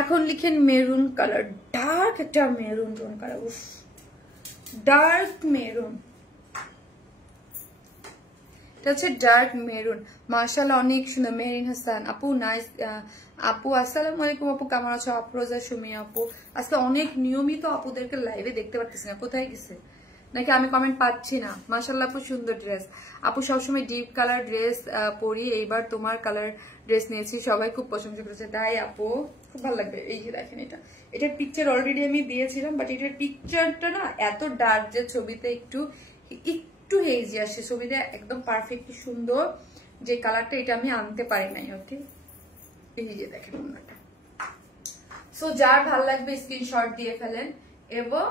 এখন লিখেন মেরুন কালার, ডার্ক একটা মেরুন টোন কালার, উফ ডার্ক মেরুন, এটা হচ্ছে ডার্ক মেরুন। মাশাআল্লাহ অনেক সুন্দর। মেরিন হাসান আপু, নাইস আপু, আসসালামু আলাইকুম আপু, কেমন আছো? আফরোজা সুমি আপু, আজকে অনেক নিয়মিত আপুদেরকে লাইভে দেখতে পাচ্ছি না, কোথায় গেছে নাকি আমি কমেন্ট পাচ্ছি না। মাশাআল্লাহ আপু, সুন্দর ড্রেস আপু, সবসময় ডিপ কালার ড্রেস পরি, এইবার তোমার কালার ড্রেস নিয়েছি, সবাই খুব প্রশংসা করেছে। তাই আপু, খুব ভালো লাগবে। এই যে দেখেন, এটার পিকচার অলরেডি আমি দিয়েছিলাম, বাট এটার পিকচারটা না এত ডার্ক যে ছবিতে একটু হেজি আসে, ছবিতে একদম পারফেক্টলি সুন্দর যে কালারটা, এটা আমি আনতে পারি নাই। ওকে, এই যে দেখেন ওনাটা। সো যার ভালো লাগবে স্ক্রিনশট দিয়ে ফেলেন এবং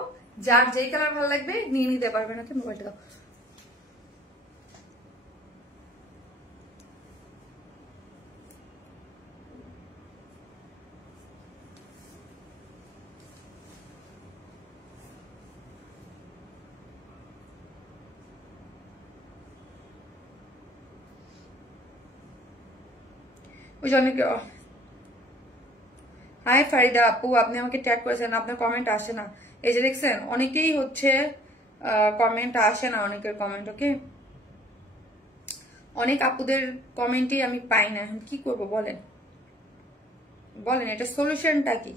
যার যেই কালার ভালো লাগবে নিয়ে নিতে পারবেন। ওকে, মোবাইলটা দাও। ওই জন্য হাই ফারিদা আপু, আপনি আমাকে ট্যাগ করেছেন, আপনার কমেন্ট আসে না। এই যে দেখছেন, অনেকেই হচ্ছে কমেন্ট আসে না, অনেকের কমেন্ট। ওকে, অনেক আপুদের কমেন্টই আমি পাই না, এখন কি করবো বলেন, এটা সলিউশনটা কি?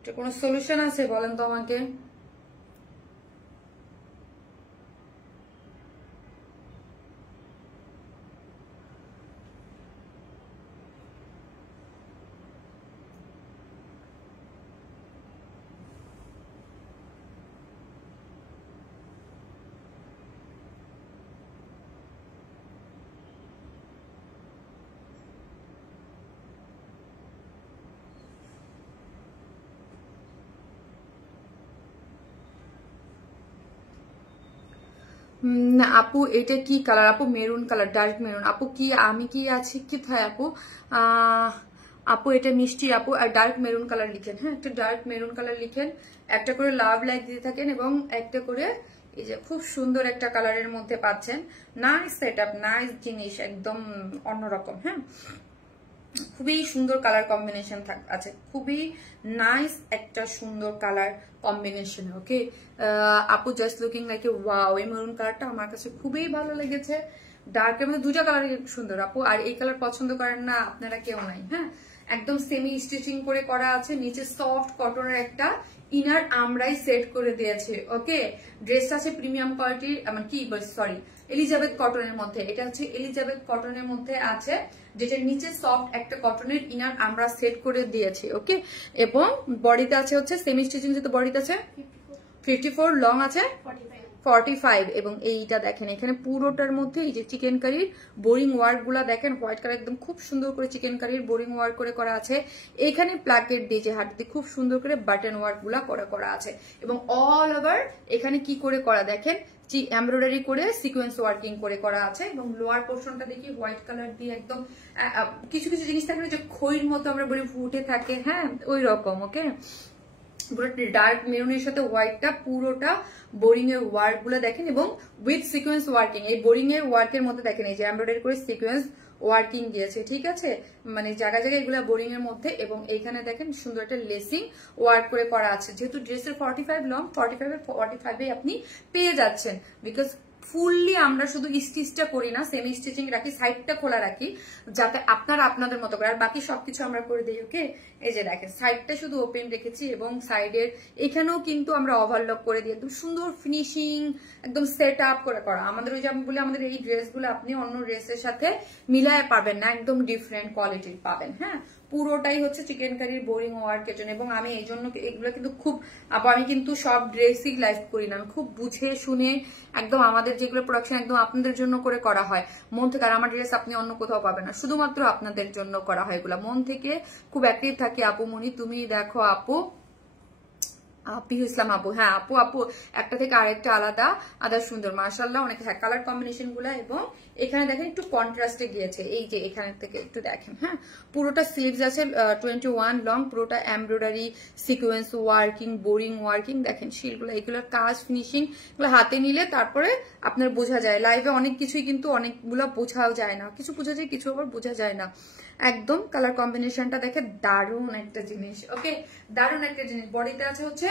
এটা কোনো সলিউশন আছে বলেন তো আমাকে? না আপু, এটা কি কালার আপু? মেরুন কালার, ডার্ক মেরুন আপু। কি আমি কি আছি কি থায় আপু? আপু এটা মিষ্টি আপু, আর ডার্ক মেরুন কালার লিখেন। হ্যাঁ, একটা ডার্ক মেরুন কালার লিখেন, একটা করে লাভ লাইক দিতে থাকেন এবং একটা করে এই যে খুব সুন্দর একটা কালারের মধ্যে পাচ্ছেন। নাইস সেট আপ, নাইস জিনিস, একদম অন্যরকম। হ্যাঁ, খুবই সুন্দর কালার কম্বিনেশন আছে, খুবই নাইস একটা সুন্দর কালার কম্বিনেশন। ওকে আপু, just looking like a wow. এই মেরুন কালারটা আমার কাছে খুবই ভালো লেগেছে। ডার্কের মধ্যে দুটা কালার সুন্দর আপু, আর এই কালার পছন্দ করেন না আপনারা কেউ নাই। হ্যাঁ, একদম সেমি স্টিচিং করে করা আছে, নিচে সফট কটনের একটা ইনার আমরাই সেট করে দিয়েছে। ওকে, ড্রেসটা আছে প্রিমিয়াম কোয়ালিটির, মানে কি সরি এলিজাবেথ কটনের মধ্যে। এটা হচ্ছে এলিজাবেথ কটনের মধ্যে আছে, যেটার নিচে সফট একটা কটনের ইনার আমরা সেট করে দিয়েছি। ওকে, এবং বডিতে আছে হচ্ছে সেমি স্টিচিং, যেহেতু বডিতে আছে 54, লং আছে 45। এবং এইটা দেখেন এখানে পুরোটার মধ্যে এই যে চিকেন কারির বোরিং ওয়ার্ক গুলা দেখেন, হোয়াইট কালার একদম খুব সুন্দর করে চিকেন কারির বোরিং ওয়ার্ক করে করা আছে। এখানে প্লাকেট দিয়ে যে হাত দিয়ে খুব সুন্দর করে বাটন ওয়ার্ক গুলা করা আছে। এবং অল ওভার এখানে কি করে করা দেখেন, এমব্রয়ডারি করে সিকোয়েন্স ওয়ার্কিং করে করা আছে। এবং লোয়ার পোর্শনটা দেখি হোয়াইট কালার দিয়ে একদম কিছু কিছু জিনিস থাকে যে খইর মতো আমরা বলি ফুটে থাকে, হ্যাঁ ওই রকম। ওকে, পুরো ডার্ক মেরুনের সাথে হোয়াইটটা পুরোটা বোরিং এর ওয়ার্ক গুলো দেখেন, এবং উইথ সিকোয়েন্স ওয়ার্কিং। এই বোরিং এর ওয়ার্কের মধ্যে দেখেন এই যে এমব্রয়ডারি করে সিকোয়েন্স ওয়ার্কিং দিয়েছে, ঠিক আছে, মানে জায়গা জায়গায় এগুলো বোরিং এর মধ্যে। এবং এইখানে দেখেন সুন্দর একটা লেসিং ওয়ার্ক করে করা আছে। যেহেতু ড্রেসের 45 লং, 45 আপনি পেয়ে যাচ্ছেন, বিকজ ফুললি আমরা শুধু স্টিচটা করি না, সেমি স্টিচিং রাখি, সাইডটা খোলা রাখি যাতে আপনারা আপনাদের মতো করে, আর বাকি সবকিছু আমরা করে দিই। ওকে, এই যে দেখেন সাইডটা শুধু ওপেন রেখেছি, এবং সাইডের এখানেও কিন্তু আমরা ওভারলক করে দিই, একদম সুন্দর ফিনিশিং, একদম সেট আপ করে করা। আমাদের ওই যে আমি বলি, আমাদের এই ড্রেসগুলো আপনি অন্য ড্রেসের সাথে মিলায় পাবেন না, একদম ডিফারেন্ট কোয়ালিটির পাবেন। হ্যাঁ, পুরোটাই হচ্ছে চিকেন কারির বোরিং ওয়ার্কের জন্য। এবং আমি এই জন্য এগুলো কিন্তু খুব, আমি কিন্তু সব ড্রেসই লাইভ করি না, আমি খুব বুঝে শুনে একদম আমাদের যেগুলো প্রোডাকশন একদম আপনাদের জন্য করে করা হয় মন থেকে। আর আমার ড্রেস আপনি অন্য কোথাও পাবেন না, শুধুমাত্র আপনাদের জন্য করা হয় এগুলো, মন থেকে খুব অ্যাক্টিভ থাকি। আপু মনি তুমি দেখো, আপু আপি ইসলাম আপু, হ্যাঁ আপু একটা থেকে আরেকটা আলাদা সুন্দর মাশাআল্লাহ, অনেক হ্যাঁ কালার কম্বিনেশন গুলা। এবং এখানে দেখেন একটু কন্ট্রাস্টে গিয়েছে, এই যে এখান থেকে একটু দেখেন, হ্যাঁ পুরোটা স্লিভস আছে 21 লং, পুরোটা embroidery sequence working boring working. দেখেন শিলগুলো, এগুলোর কাজ ফিনিশিং এগুলো হাতে নিলে তারপরে আপনার বোঝা যায়। লাইভে অনেক কিছুই কিন্তু অনেকগুলো বোঝাও যায় না, কিছু বোঝা যায় কিছু আবার বোঝা যায় না। একদম কালার কম্বিনেশনটা দেখে দারুণ একটা জিনিস। ওকে, দারুণ একটা জিনিস। বডিতে আছে হচ্ছে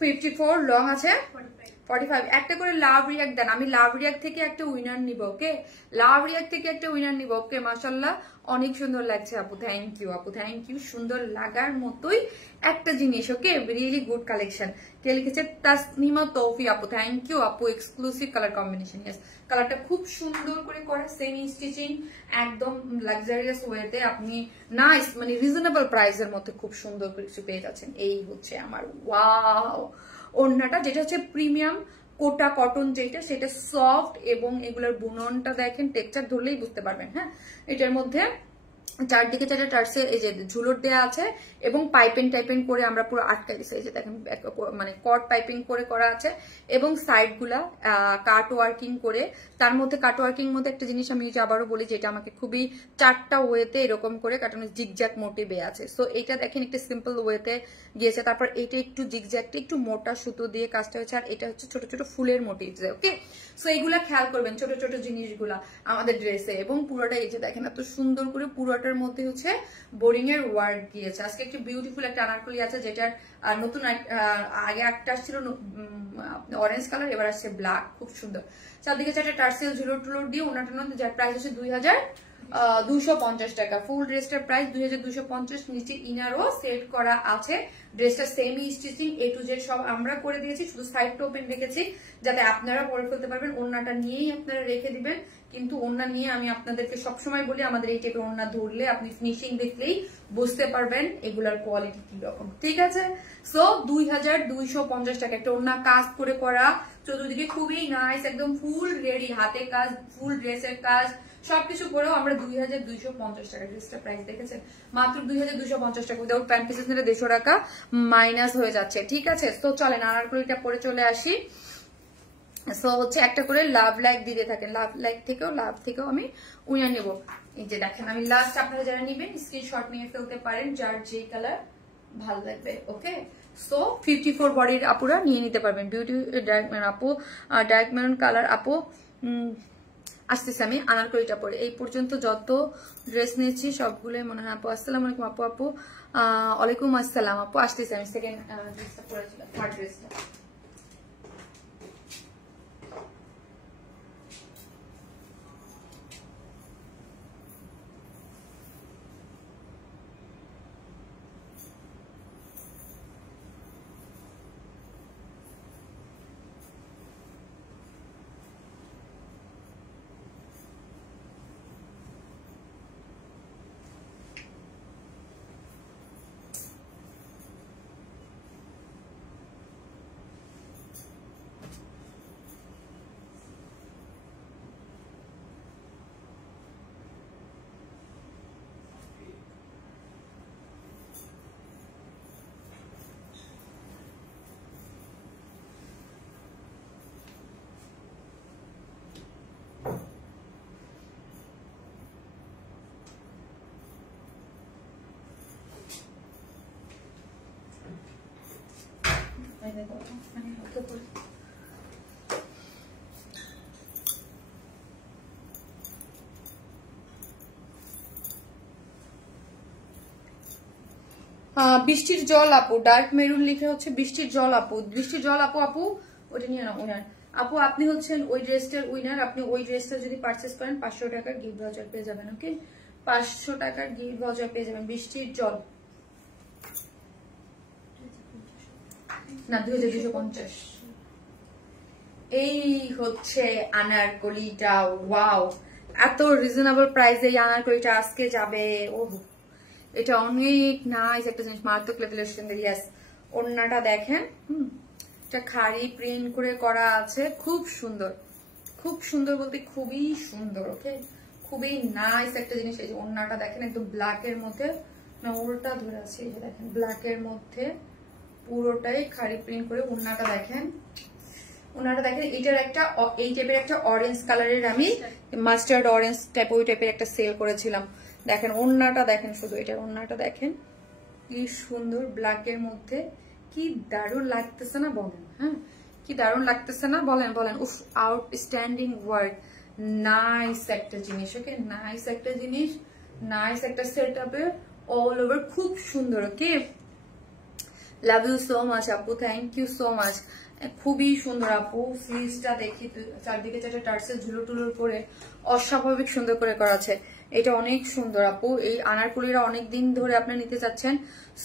54, লং আছে 45। একটা করে লাভ রিয়াক্ট দেন, আমি লাভ রিয়াক্ট থেকে একটা উইনার নিব। ওকে, লাভ রিয়াক্ট থেকে একটা উইনার নিব। ওকে, মাশাআল্লাহ অনেক সুন্দর লাগছে আপু, থ্যাংক ইউ আপু, থ্যাংক ইউ। সুন্দর লাগার মতোই একটা জিনিস। ওকে, রিয়েলি গুড কালেকশন। কে লিখেছে? তাসনিমা তৌফি আপু, থ্যাংক ইউ আপু। এক্সক্লুসিভ কালার কম্বিনেশন, ইয়েস কালারটা খুব সুন্দর করে করা, সেমি স্টিচিং, একদম লাক্সারিয়াস ওয়েতে আপনি নাইস মানে রিজনেবল প্রাইসের মধ্যে খুব সুন্দর কিছু পেয়ে যাচ্ছেন। এই হচ্ছে আমার ওয়াও ওড়নাটা, যেটা হচ্ছে প্রিমিয়াম কোটা কটন, যেটা সেটা সফট, এবং এগুলোর বুননটা দেখেন, টেক্সচার ধরলেই বুঝতে পারবেন। হ্যাঁ, এটার মধ্যে চারদিকে চারটে টার্সে এই যে ঝুলর দেওয়া আছে, এবং পাইপিং করে আমরা পুরো আটকাই দিচ্ছি। এই যে দেখেন মানে কট পাইপিং করে করা আছে, এবং সাইড গুলা কাট ওয়ার্কিং করে। তার মধ্যে কাট ওয়ার্কিং মধ্যে একটা জিনিস আমি আবারও বলি, যেটা আমাকে খুবই চারটা ওয়েতে এরকম করে কাটানো, জিগজ্যাক মোটিভে আছে। সো এইটা দেখেন একটা সিম্পল ওয়েতে গিয়েছে। তারপর এটা একটু জিগজ্যাকটা একটু মোটা সুতো দিয়ে কাজটা হয়েছে, আর এটা হচ্ছে ছোট ছোট ফুলের মোটিভ। ওকে, সো এইগুলা খেয়াল করবেন, ছোট ছোট জিনিসগুলা আমাদের ড্রেসে। এবং পুরোটা এই যে দেখেন এত সুন্দর করে পুরোটার মধ্যে হচ্ছে বোরিং এর ওয়ার্ক দিয়েছে। আজকে একটি বিউটিফুল একটা আনারকলি আছে, যেটার নতুন আগে একটা আসছিল অরেঞ্জ কালার, এবার আসছে ব্ল্যাক, খুব সুন্দর। চারদিকে চারটে টার্সেল ঝুলোর টুলোর দিয়ে ওনাটার মধ্যে, যার প্রাইস হচ্ছে 2250 টাকা। ফুল ড্রেসটার প্রাইস 2250। নিচে ইনারও সেট করা আছে। ড্রেসটা semi stitching A to Z সব আমরা করে দিয়েছি, শুধু সাইডটা ওপেন রেখেছি যাতে আপনারা পরে ফেলতে পারবেন। ওড়নাটা নিয়েই আপনারা রেখে দিবেন, কিন্তু ওড়না নিয়ে আমি আপনাদেরকে সবসময় বলি, আমাদের এই টাইপের ওড়না ধরলে আপনি ফিনিশিং দেখলেই বুঝতে পারবেন এগুলার কোয়ালিটি কি রকম, ঠিক আছে। সো 2250 টাকা একটা ওড়না কাজ করে করা, চতুর্দিকে খুবই নাইস, একদম ফুল রেডি, হাতে কাজ, ফুল ড্রেসের কাজ সবকিছু করেও আমরা 2250 টাকা ড্রেসটা প্রাইস দেখেছেন, মাত্র 2250 টাকা। উইদাউট প্যান্ট পিসেস নিলে 150 টাকা মাইনাস হয়ে যাচ্ছে, ঠিক আছে। তো চলেন আনারকলিটা পরে চলে আসি। সো হচ্ছে একটা করে লাভ লাইক দিতে থাকেন, লাভ থেকেও আমি উইনার নেব। এই যে দেখেন, আমি লাস্ট আপনারা যারা নিবেন স্ক্রিনশট নিয়ে ফেলতে পারেন, যার যে কালার ভালো লাগবে। ওকে, সো 54 বডির আপুরা নিয়ে নিতে পারবেন। বিউটি ডার্ক মেরুন আপু, ডার্ক মেরুন কালার আপু আসতেছে। আমি আনারকলিটা পরে এই পর্যন্ত যত ড্রেস নিয়েছি সবগুলোই মনে হয় আপু। আসসালামু আলাইকুম আপু ওয়ালাইকুম আসসালাম আপু। আসতেছে, আমি সেকেন্ড ড্রেসটা পরেছিলাম, থার্ড ড্রেসটা। বৃষ্টির জল আপু, ডার্ক মেরুন লিখে হচ্ছে বৃষ্টির জল আপু। বৃষ্টির জল আপু, আপু ওইটা নিয়ে নাও উইনার। আপু আপনি হচ্ছেন ওই ড্রেসটার উইনার। আপনি ওই ড্রেসটা যদি পারচেস করেন 500 টাকার গিফট ভাউচার পেয়ে যাবেন। ওকে, 500 টাকার গিফট ভাউচার পেয়ে যাবেন। বৃষ্টির জল না, 2250। এই হচ্ছে আনারকলিটা। ওয়াও, এত রিজনেবল প্রাইসে এই আনারকলিটা আজকে যাবে। ওহ, এটা অনেক নাইস একটা জিনিস, মারাত্মক লেভেলের সুন্দর। ইয়াস, ওড়নাটা দেখেন, এটা খাড়ি প্রিন্ট করে করা আছে, খুব সুন্দর, খুব সুন্দর বলতে খুবই সুন্দর। ওকে, খুবই নাইস একটা জিনিস। এই যে ওড়নাটা দেখেন, একদম ব্ল্যাক এর মধ্যে, না ওড়টা ধরে আছে, এই যে দেখেন ব্ল্যাক এর মধ্যে পুরোটাই খাড়ি প্রিন্ট করে। ওড়নাটা দেখেন, ওনারা দেখেন এটার একটা এই টাইপের একটা অরেঞ্জ কালারের, আমি মাস্টার্ড অরেঞ্জ টাইপ ওই টাইপের একটা সেল করেছিলাম। দেখেন ওড়নাটা দেখেন, শুধু এটার ওড়নাটা দেখেন কি সুন্দর, ব্ল্যাক এর মধ্যে কি দারুণ লাগতেছে না বলেন? হ্যাঁ, কি দারুণ লাগতেছে না বলেন? বলেন উফ, আউটস্ট্যান্ডিং ওয়ার্ড, নাইস একটা জিনিস। ওকে, নাইস একটা জিনিস, নাইস একটা সেট আপে অল ওভার, খুব সুন্দর। ওকে, লাভ ইউ সো মাচ আপু, থ্যাংক ইউ সো মাচ। খুবই সুন্দর আপু। স্লিভসটা দেখি, চারদিকে চারটে টার্সেল ঝুলো টুলোর করে অস্বাভাবিক সুন্দর করে করা আছে। এটা অনেক সুন্দর আপু। এই আনারকলিরা অনেকদিন ধরে আপনি নিতে চাচ্ছেন।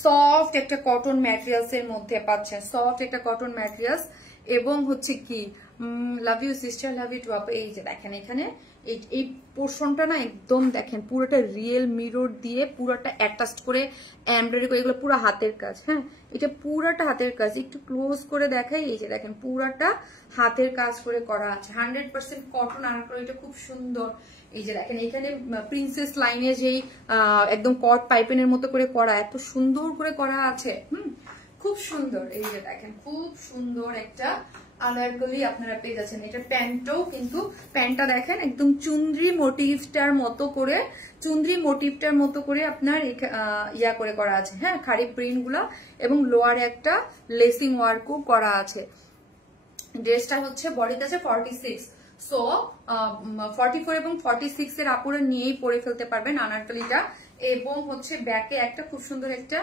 সফট একটা কটন ম্যাটেরিয়ালস এর মধ্যে পাচ্ছেন, সফট একটা কটন ম্যাটেরিয়ালস, এবং হচ্ছে কি love you sister, love you too আপু। এই যে দেখেন এখানে এই পোর্শনটা না একদম দেখেন পুরোটা রিয়েল মিরর দিয়ে পুরোটা অ্যাটাচ করে এমব্রয়ডারি করে, এগুলো পুরো হাতের কাজ। হ্যাঁ, এটা পুরাটা হাতের কাজ। একটু ক্লোজ করে দেখাই, এই যে দেখেন পুরাটা হাতের কাজ করে করা আছে। 100% কটন আনারকলি, এটা খুব সুন্দর। এই যে দেখেন এখানে প্রিন্সেস লাইনে যেই একদম কট পাইপেনের মতো করে করা, এত সুন্দর করে করা আছে। খুব সুন্দর। এই যে দেখেন খুব সুন্দর একটা আনারকলি আপনারা পেয়ে যাচ্ছেন। এটা প্যান্টও কিন্তু, প্যান্টটা দেখেন একদম চুন্দ্রি মোটিভটার মতো করে আপনার ইয়া করে করা আছে। হ্যাঁ, খাড়ি প্রিন্ট গুলা, এবং লোয়ারে একটা লেসিং ওয়ার্কও করা আছে। ড্রেসটা হচ্ছে বডিতে আছে 46, সো 44 এবং 46 এর আপুরা নিয়েই পরে ফেলতে পারবেন আনারকলিটা। এবং হচ্ছে ব্যাকে একটা খুব সুন্দর একটা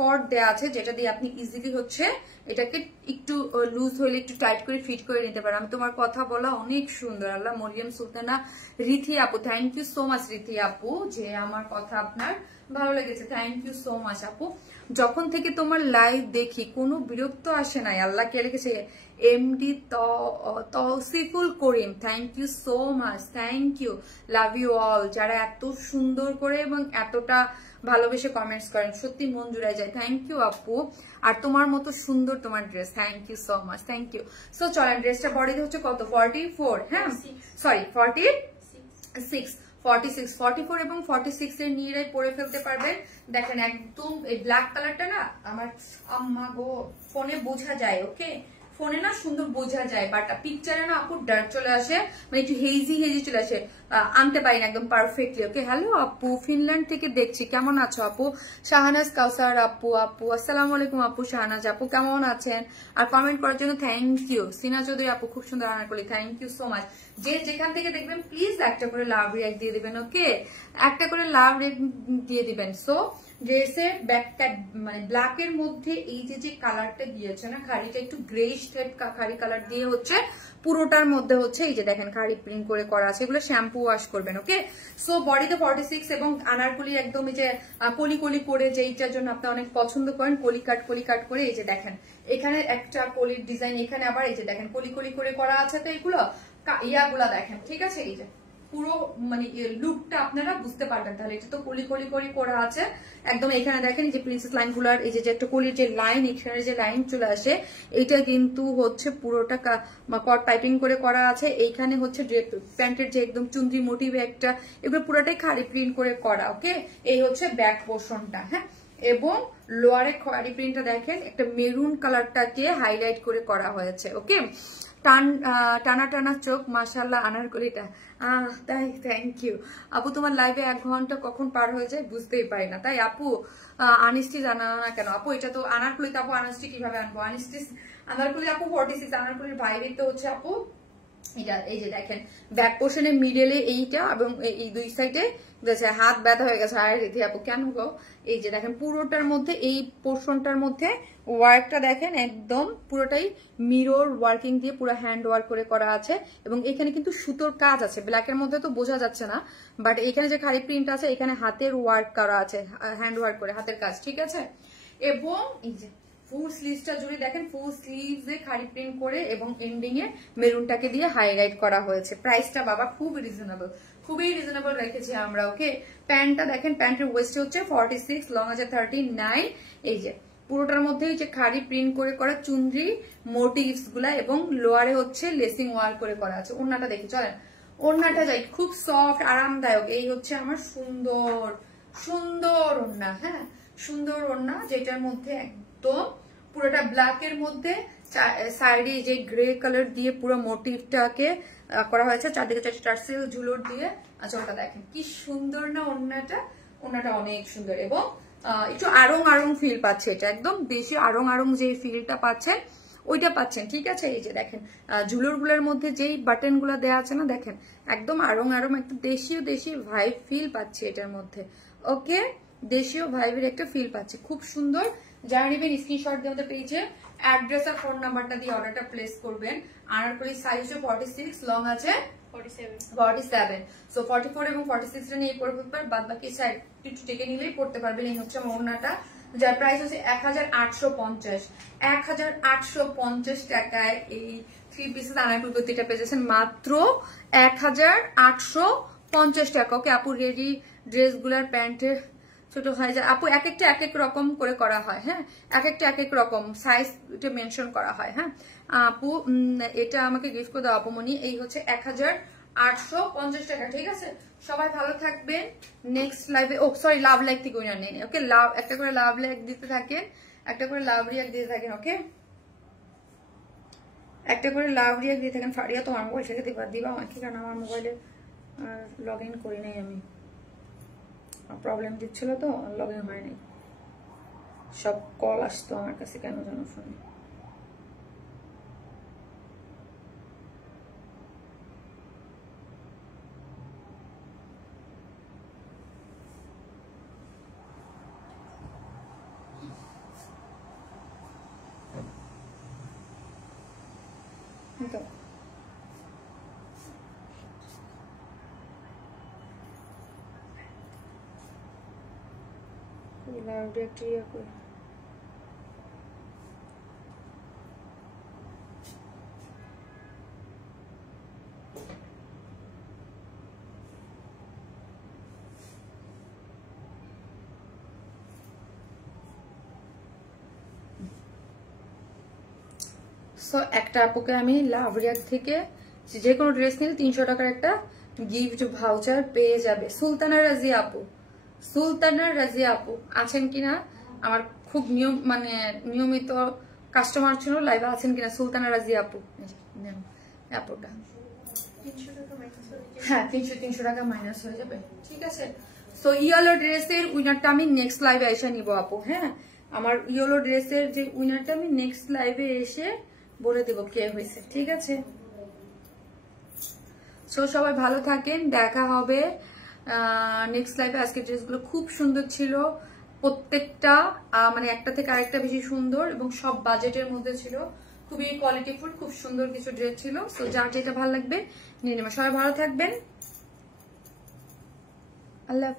কর্ড দেয়া আছে, যেটা দিয়ে আপনি ইজিলি হচ্ছে এটাকে একটু লুজ হলে একটু টাইট করে ফিট করে নিতে পারেন। আমি তোমার কথা বলা অনেক সুন্দর। আল্লাহ, মরিয়ম সুলতানা রিথি আপু, thank you so much Rithi আপু, যে আমার কথা আপনার ভালো লেগেছে। থ্যাংক ইউ সো মাচ আপু। যখন থেকে তোমার লাইভ দেখি কোনো বিরক্ত আসে নাই। আল্লাহ কে রেখেছে? MD Tausiful Karim, thank you so much, thank you, love you all. যারা এত সুন্দর করে এবং এতটা ভালোবেসে কমেন্টস করেন, সত্যি মন জুড়ায় যায়। থ্যাংক ইউ আপু। আর তোমার মতো সুন্দর তোমার dress, thank you so much, thank you. So চলেন, ড্রেসটা বডিতে হচ্ছে কত? 44, হ্যাঁ সরি 46, 44 এবং 46 এর নিয়েরাই পরে ফেলতে পারবেন। দেখেন একদম এই ব্ল্যাক কালারটা না আমার আম্মা গো ফোনে বোঝা যায়। ওকে, ফোনে না সুন্দর বোঝা যায়, বাট পিকচারে না আপু ডার্ক চলে আসে, মানে একটু হেজি চলে আসে, আনতে পারি না একদম পারফেক্টলি। ওকে, হ্যালো আপু, ফিনল্যান্ড থেকে দেখছি, কেমন আছো আপু? শাহানাজ কাউসার আপু, আসসালামু আলাইকুম আপু। শাহানাজ আপু কেমন আছেন? আর কমেন্ট করার জন্য থ্যাংক ইউ। সিনা চৌধুরী আপু, খুব সুন্দর anarkali, thank you so much. যে যেখান থেকে দেখবেন প্লিজ একটা করে লাভ রিঅ্যাক্ট দিয়ে দিবেন। ওকে, একটা করে লাভ রিঅ্যাক্ট দিয়ে দিবেন। সো ড্রেসের ব্যাকটা মানে ব্ল্যাক এর মধ্যে এই যে কালারটা দিয়েছে না, খাড়িটা একটু গ্রেইশ টাইপ খাড়ি কালার দিয়ে হচ্ছে পুরোটার মধ্যে হচ্ছে এই যে দেখেন খাড়ি প্রিন্ট করে করা আছে। এগুলো শ্যাম্পু ওয়াশ করবেন। ওকে, সো বডিতে 46 এবং আনারকলি একদম এই যে কলি কলি করে, যেইটার জন্য আপনি অনেক পছন্দ করেন, কলি কাট করে। এই যে দেখেন এখানে একটা কলির ডিজাইন, এখানে আবার এই যে দেখেন কলি কলি করে করা আছে। তো এগুলো ইয়াগুলা দেখেন, ঠিক আছে? এই যে পুরো মানে লুকটা আপনারা বুঝতে পারবেন। তাহলে এটা তো কলি কলি করে করা আছে একদম। এখানে দেখেন যে প্রিন্সেস লাইন গুলার এই যে একটা কলির যে লাইন, এখানে যে লাইন চলে আসে, এটা কিন্তু হচ্ছে পুরোটা কট পাইপিং করে করা আছে। এইখানে হচ্ছে প্যান্টের যে একদম চুন্দ্রি মোটিভ একটা, এগুলো পুরোটাই খাড়ি প্রিন্ট করে করা। ওকে, এই হচ্ছে ব্যাক পোর্শনটা। হ্যাঁ, এবং লোয়ারে খাড়ি প্রিন্টটা দেখেন একটা মেরুন কালারটাকে হাইলাইট করে করা হয়েছে। ওকে, টানা টানা চোখ, মাশাআল্লাহ আনারকলিটা। তাই, থ্যাংক ইউ আপু। তোমার লাইভে 1 ঘন্টা কখন পার হয়ে যায় বুঝতেই পারি না। তাই আপু আনিস্টি জানানো না কেন আপু? এটা তো আনারকলিতে আপু আনিস্টি কিভাবে আনবো? আনারকলি আপু 46, আনারকলির বাইরে তো হচ্ছে আপু এটা। এই যে দেখেন ব্যাক পোর্শনের মিডলে এইটা এবং এই দুই সাইডে হাত ব্যথা হয়ে গেছে। আর রিধি আপু কেন গো? এই যে দেখেন পুরোটার মধ্যে এই পোর্শনটার মধ্যে ওয়ার্কটা দেখেন একদম পুরোটাই মিরর ওয়ার্কিং দিয়ে পুরো হ্যান্ড ওয়ার্ক করে করা আছে এবং এখানে কিন্তু সুতোর কাজ আছে। ব্ল্যাকের মধ্যে তো বোঝা যাচ্ছে না, বাট এখানে যে খালি প্রিন্ট আছে এখানে হাতের ওয়ার্ক করা আছে, হ্যান্ড ওয়ার্ক করে হাতের কাজ, ঠিক আছে। এবং এই যে ফুল স্লিভসটা জুড়ে দেখেন ফুল স্লিভসে খাড়ি প্রিন্ট করে এবং এন্ডিং এ মেরুনটাকে দিয়ে হাইলাইট করা হয়েছে। প্রাইসটা বাবা খুবই রিজনেবল রেখেছি আমরা। ওকে, প্যান্টটা দেখেন, প্যান্টের ওয়েস্ট হচ্ছে 46, লং আছে 39। এই যে পুরোটার মধ্যে যে খাড়ি প্রিন্ট করে করা চুনরি মোটিভস গুলা এবং লোয়ারে হচ্ছে লেসিং ওয়ার্ক করে করা আছে। ওড়নাটা দেখি চলেন, ওড়নাটা যাই, খুব সফট আরামদায়ক। এই হচ্ছে আমার সুন্দর ওড়না। হ্যাঁ, সুন্দর ওড়না যেটার মধ্যে একদম পুরোটা ব্ল্যাকের মধ্যে সাইডে যে গ্রে কালার দিয়ে পুরো মোটিভটাকে করা হয়েছে, চারদিকে 4টা টার্সেল ঝুলোর দিয়ে। আচ্ছা ওটা দেখেন কি সুন্দর না ওড়নাটা, ওড়নাটা অনেক সুন্দর এবং একটু আড়ং ফিল পাচ্ছে। এটা একদম বেশি আড়ং যে ফিলটা পাচ্ছেন ওইটা পাচ্ছেন, ঠিক আছে। এই যে দেখেন ঝুলোর গুলোর মধ্যে যেই বাটন গুলো দেওয়া আছে না, দেখেন একদম আড়ং একটা দেশীয় ভাইব ফিল পাচ্ছে এটার মধ্যে। ওকে, দেশীয় ভাইবের একটা ফিল পাচ্ছে, খুব সুন্দর। যারা নেবেন স্ক্রিনশট দিয়ে আমাদের পেজে অ্যাড্রেস আর ফোন নাম্বারটা দিয়ে অর্ডারটা প্লেস করবেন। আনারকলি সাইজ 46, লং আছে 47, সো 44 এবং 46 টা নিয়ে পরে ফেলতে পারবেন, বাদ বাকি সাইড একটু টেকে নিলেই পড়তে পারবেন। এই হচ্ছে ওড়নাটা, যার প্রাইস হচ্ছে 1850 টাকায় এই 3 পিসেস আনারকলি কুর্তিটা পেয়েছেন মাত্র 1850 টাকা। ওকে আপু, রেডি ড্রেস গুলার প্যান্টের ছোট হয়ে যায় আপু, এক একটা এক এক রকম করে করা হয়। হ্যাঁ, এক একটা এক এক রকম সাইজ মেনশন করা হয়। হ্যাঁ আপু, এটা আমাকে গিফট করে দাও আপুমনি। এই হচ্ছে 1850 টাকা, ঠিক আছে। সবাই ভালো থাকবেন। নেক্সট লাইভে লাভ লাইক থেকে উইনার নেই। ওকে, একটা করে লাভ লাইক দিতে থাকেন, একটা করে লাভ রিয়াক্ট দিতে থাকেন। ওকে, একটা করে লাভ রিয়াক্ট দিতে থাকেন। ফারিয়া তোমার মোবাইল থেকে দিবা আমাকে, কারণ আমার মোবাইলে লগ ইন করি নাই আমি, প্রবলেম দিচ্ছিল তো লগ ইন হয়নি। সব কল আসতো আমার কাছে কেন জানো ফোনে। লাভ একটা ইয়ে করে সো একটা আপুকে আমি লাভ রিয়াক্ট থেকে যে কোনো ড্রেস নিলে 300 টাকার একটা গিফট ভাউচার পেয়ে যাবে। সুলতানা রাজিয়া আপু আছেন কিনা? আমার খুব নিয়মিত কাস্টমার ছিল, লাইভে আছেন কিনা সুলতানা রাজিয়া আপু? আপুটা হ্যাঁ 300 টাকা মাইনাস হয়ে যাবে, ঠিক আছে। সো ইয়েলো ড্রেসের উইনারটা আমি নেক্সট লাইভে এসে নিব আপু। হ্যাঁ, আমার ইয়েলো ড্রেসের যে উইনারটা আমি নেক্সট লাইভে এসে বলে দেব কে হয়েছে, ঠিক আছে। সো সবাই ভালো থাকেন, দেখা হবে নেক্সট লাইভে। আজকের ড্রেসগুলো খুব সুন্দর ছিল, প্রত্যেকটা একটা থেকে আরেকটা বেশি সুন্দর এবং সব বাজেটের মধ্যে ছিল, খুবই কোয়ালিটিফুল, খুব সুন্দর কিছু ড্রেস ছিল। সো যার যেটা ভালো লাগবে নিয়ে নেবেন। সবাই ভালো থাকবেন, আল্লাহ।